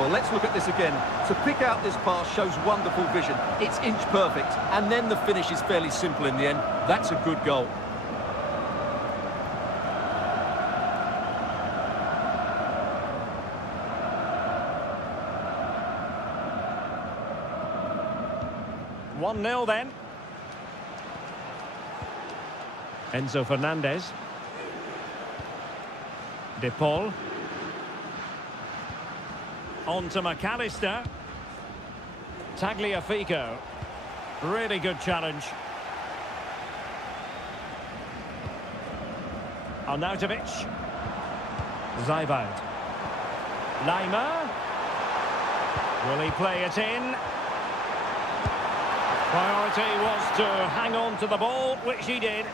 Well, let's look at this again. To pick out this pass shows wonderful vision. It's inch perfect, and then the finish is fairly simple in the end. That's a good goal. One 0 then. Enzo Fernandez. De Paul. On to McAllister. Tagliafico. Really good challenge. Arnautovic. Zaibad. Lima. Will he play it in? Priority was to hang on to the ball, which he did.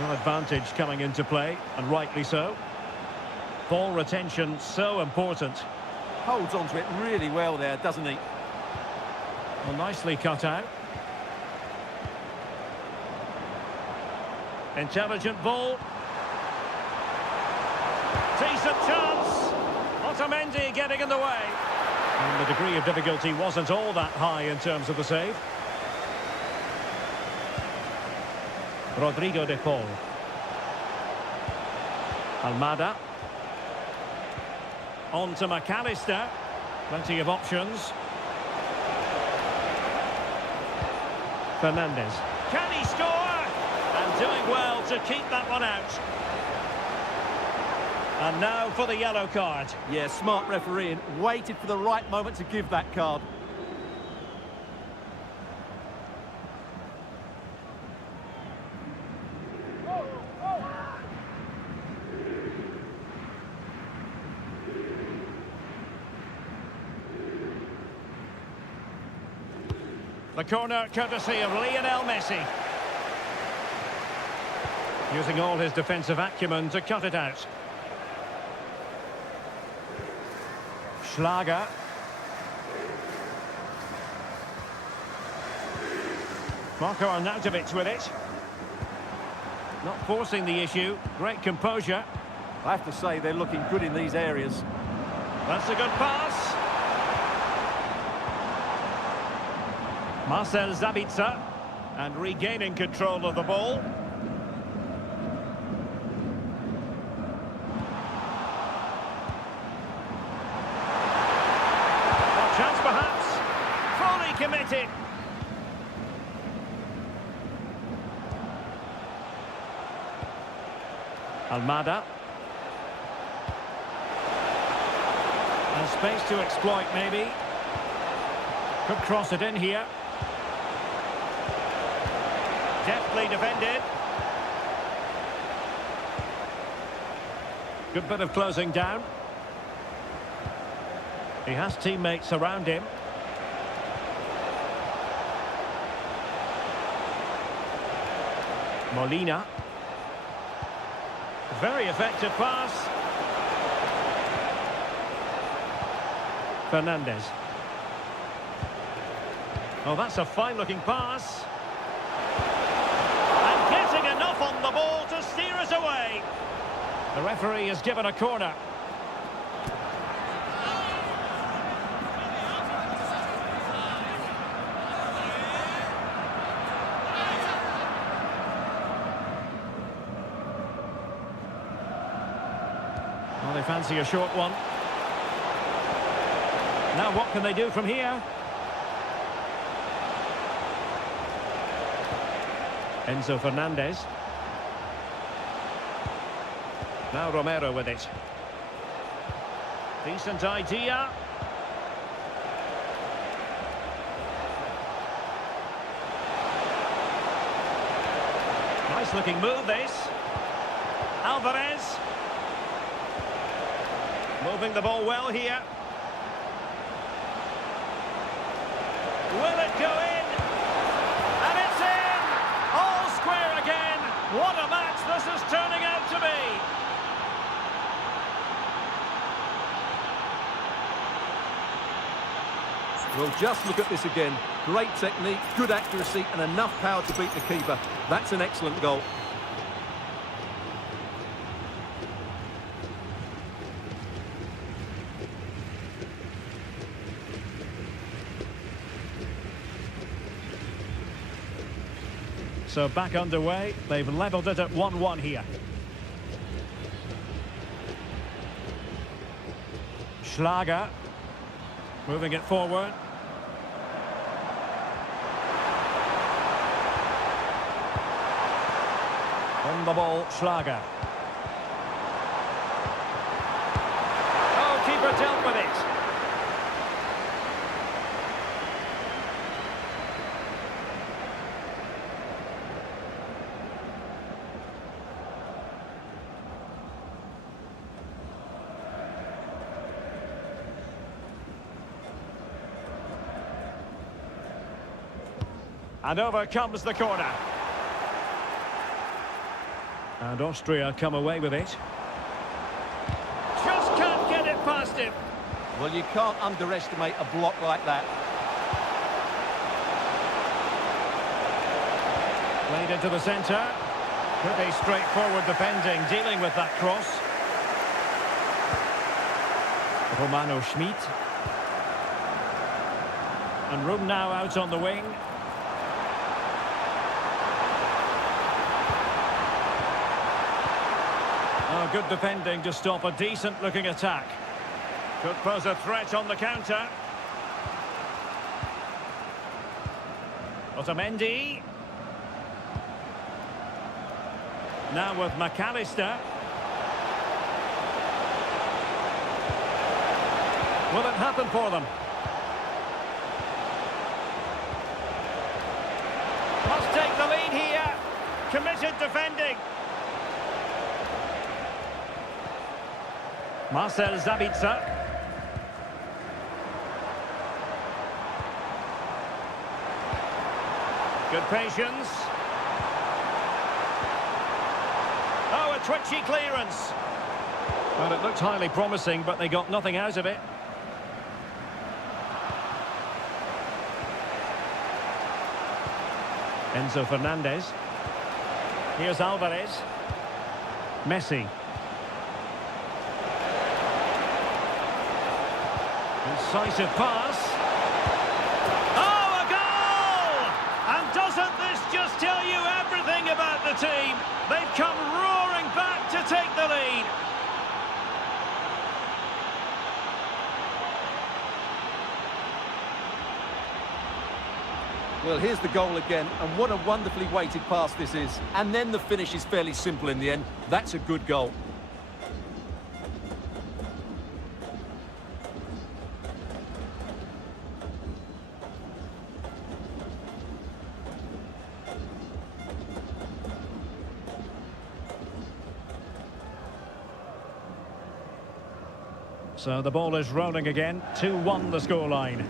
No advantage coming into play, and rightly so. Ball retention so important. Holds onto it really well there, doesn't he? Well, nicely cut out. Intelligent ball. Decent chance. Otamendi getting in the way. And the degree of difficulty wasn't all that high in terms of the save. Rodrigo de Paul. Almada. On to McAllister. Plenty of options. Fernandez. Can he score? And doing well to keep that one out. And now for the yellow card. Yeah, smart refereeing. Waited for the right moment to give that card. The corner courtesy of Lionel Messi. Using all his defensive acumen to cut it out. Schlager. Marco Arnautovic with it. Not forcing the issue. Great composure. I have to say they're looking good in these areas. That's a good pass. Marcel Sabitzer. And regaining control of the ball. Chance perhaps. Fully committed. Almada. And space to exploit maybe. Could cross it in here. Deftly defended. Good bit of closing down. He has teammates around him. Molina. Very effective pass. Fernandez. Oh, that's a fine-looking pass. And getting enough on the ball to steer us away. The referee has given a corner. Well, they fancy a short one. Now what can they do from here? Enzo Fernandez. Now Romero with it. Decent idea. Nice looking move this. Alvarez. Moving the ball well here. Will it go in? And it's in! All square again. What a match this is turning out to be. Well, just look at this again. Great technique, good accuracy, and enough power to beat the keeper. That's an excellent goal. So back underway. They've levelled it at 1-1 here. Schlager. Moving it forward. On the ball, Schlager. Oh, keeper dealt with it. And over comes the corner. And Austria come away with it. Just can't get it past him. Well, you can't underestimate a block like that. Played into the centre. Pretty straightforward defending, dealing with that cross. Romano Schmid. And room now out on the wing. Oh, good defending to stop a decent-looking attack. Could pose a threat on the counter. Otamendi. Now with McAllister. Will it happen for them? Must take the lead here. Committed defending. Marcel Sabitzer. Good patience. Oh, a twitchy clearance. Well, it looked highly promising, but they got nothing out of it. Enzo Fernandez. Here's Alvarez. Messi. Incisive pass. Oh, a goal! And doesn't this just tell you everything about the team? They've come roaring back to take the lead. Well, here's the goal again, and what a wonderfully weighted pass this is. And then the finish is fairly simple in the end. That's a good goal. So the ball is rolling again. 2-1 the scoreline.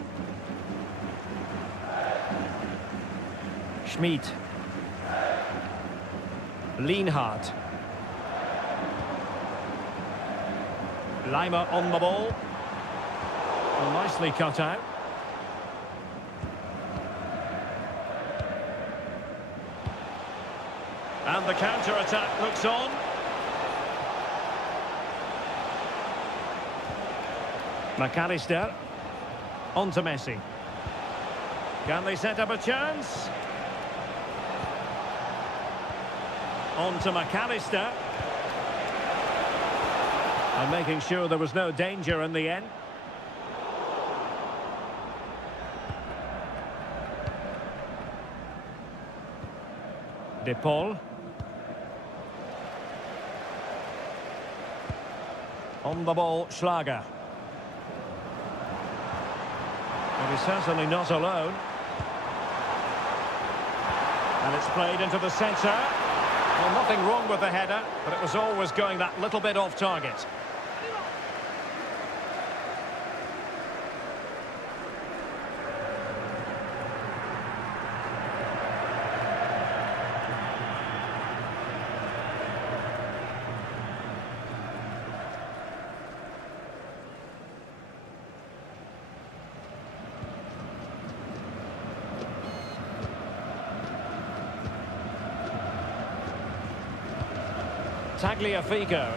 Schmid. Lienhardt. Leimer on the ball. Well, nicely cut out. And the counter-attack looks on. McAllister. On to Messi. Can they set up a chance? On to McAllister. And making sure there was no danger in the end. De Paul. On the ball, Schlager. And he's certainly not alone. And it's played into the centre. Well, nothing wrong with the header, but it was always going that little bit off target. Tagliafico.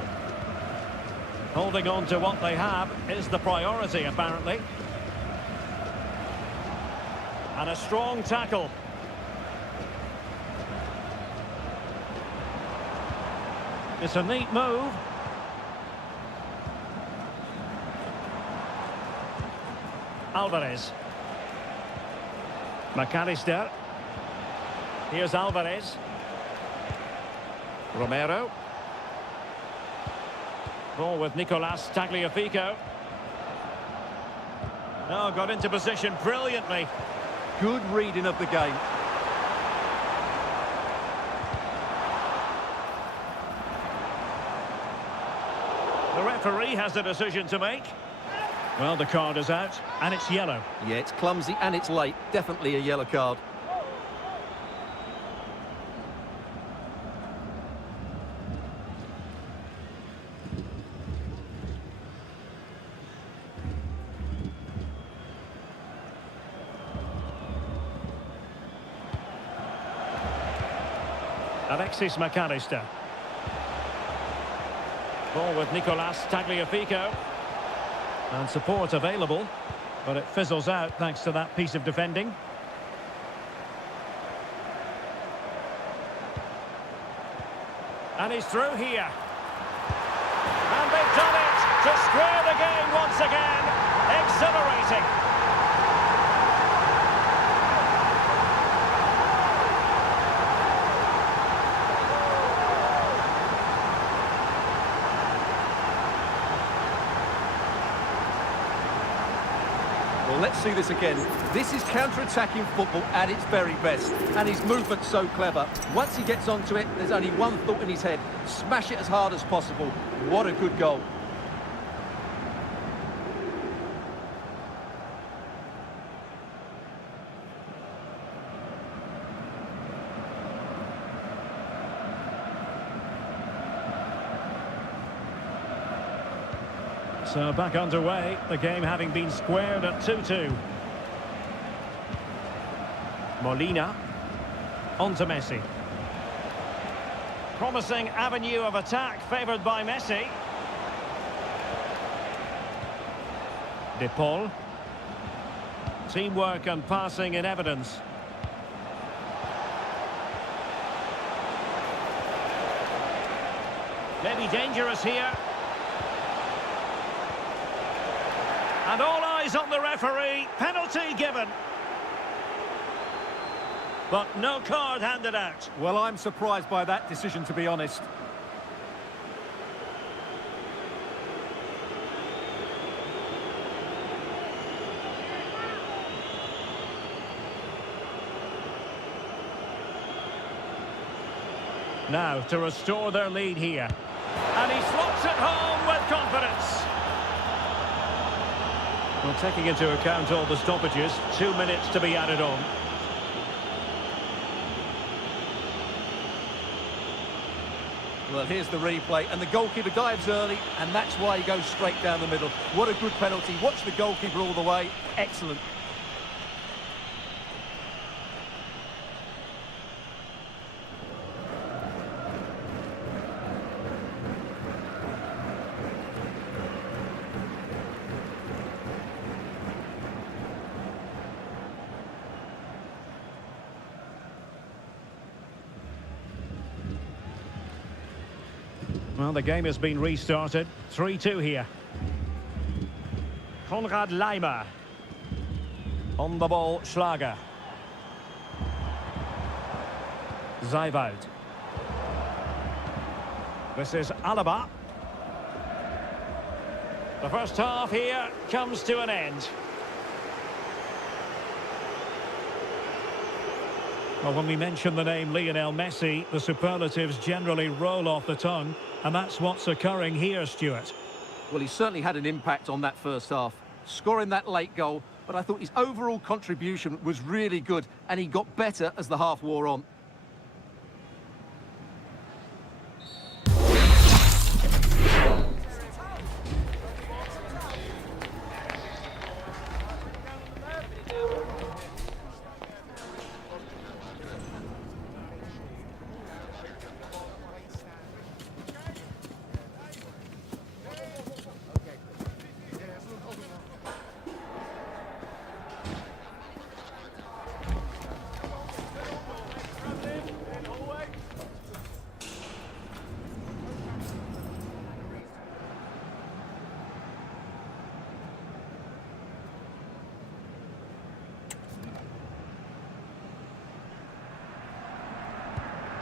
Holding on to what they have is the priority, apparently. And a strong tackle. It's a neat move. Alvarez. McAllister. Here's Alvarez. Romero. Ball with Nicolas Tagliafico. Oh, got into position brilliantly. Good reading of the game. The referee has a decision to make. Well, the card is out, and it's yellow. Yeah, it's clumsy and it's late. Definitely a yellow card. Alexis McAllister. Ball with Nicolas Tagliafico. And support available, but it fizzles out thanks to that piece of defending. And he's through here. And they've done it to square the game once again. Exhilarating. Well, let's see this again. This is counter-attacking football at its very best. And his movement's so clever. Once he gets onto it, there's only one thought in his head. Smash it as hard as possible. What a good goal. So back underway, the game having been squared at 2-2. Molina. On to Messi. Promising avenue of attack favoured by Messi. De Paul. Teamwork and passing in evidence. Maybe dangerous here. And all eyes on the referee. Penalty given. But no card handed out. Well, I'm surprised by that decision, to be honest. Now to restore their lead here. And he slots it home with confidence. Well, taking into account all the stoppages, 2 minutes to be added on. Well, here's the replay, and the goalkeeper dives early, and that's why he goes straight down the middle. What a good penalty. Watch the goalkeeper all the way. Excellent. Well, the game has been restarted. 3-2 here. Konrad Laimer. On the ball, Schlager. Zeiwald. This is Alaba. The first half here comes to an end. Well, when we mention the name Lionel Messi, the superlatives generally roll off the tongue, and that's what's occurring here, Stuart. Well, he certainly had an impact on that first half, scoring that late goal, but I thought his overall contribution was really good, and he got better as the half wore on.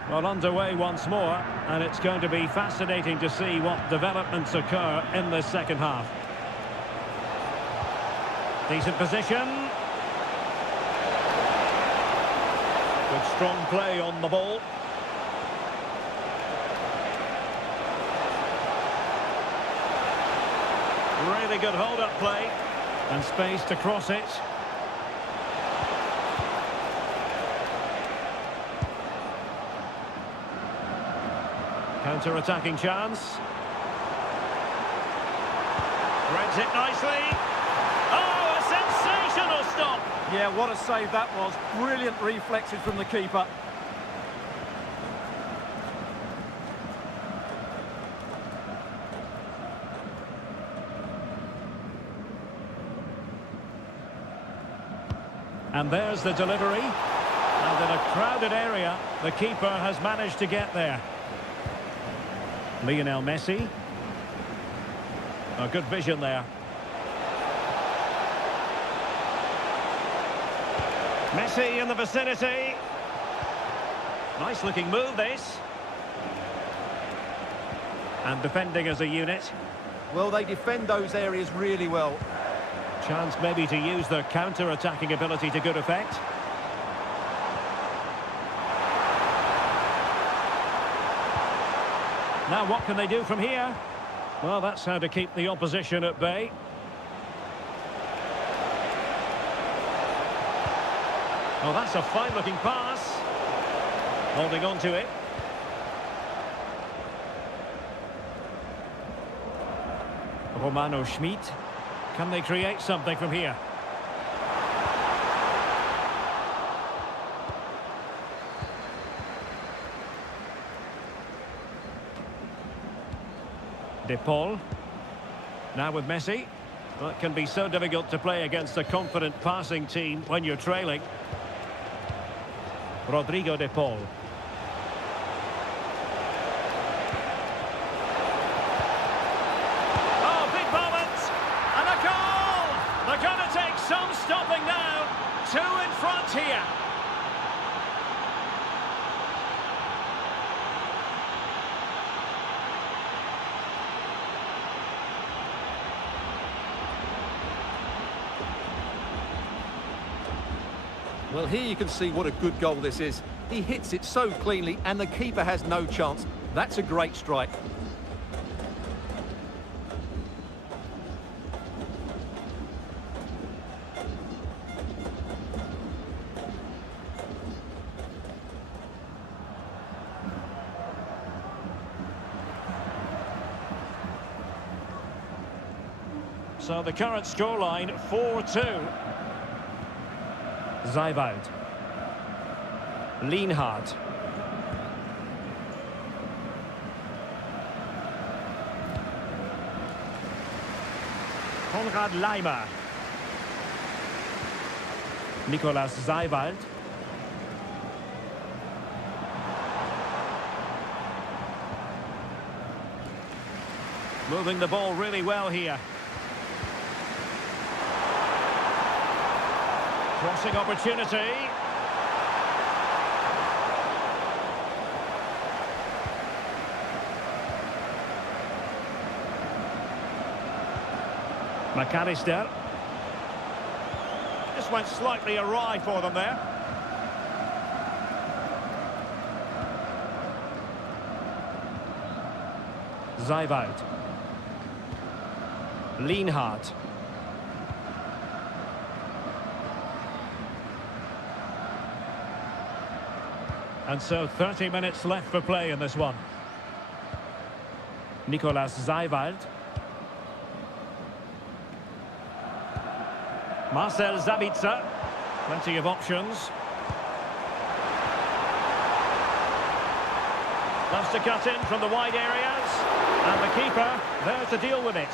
Well, underway once more, and it's going to be fascinating to see what developments occur in this second half. Decent position. Good strong play on the ball. Really good hold-up play. And space to cross it. Counter-attacking chance. Reads it nicely. Oh, a sensational stop! Yeah, what a save that was. Brilliant reflexes from the keeper. And there's the delivery. And in a crowded area, the keeper has managed to get there. Lionel Messi. A good vision there. Messi in the vicinity. Nice looking move, this. And defending as a unit. Well, they defend those areas really well. Chance maybe to use their counter-attacking ability to good effect. Now what can they do from here? Well, that's how to keep the opposition at bay. Oh, that's a fine-looking pass. Holding on to it. Romano Schmidt. Can they create something from here? De Paul. Now with Messi. Well, it can be so difficult to play against a confident passing team when you're trailing. Rodrigo De Paul. Oh, big moment! And a goal! They're going to take some stopping now. 2 in front here. Well, here you can see what a good goal this is. He hits it so cleanly and the keeper has no chance. That's a great strike. So the current scoreline, 4-2. Zeiwald. Lienhard. Konrad Laimer. Nicolas Zeiwald. Moving the ball really well here. Crossing opportunity. McAllister. Just went slightly awry for them there. Zeiwald. Lienhard. And so 30 minutes left for play in this one. Nicolas Zeiwald. Marcel Sabitzer. Plenty of options. Loves to cut in from the wide areas. And the keeper there to deal with it.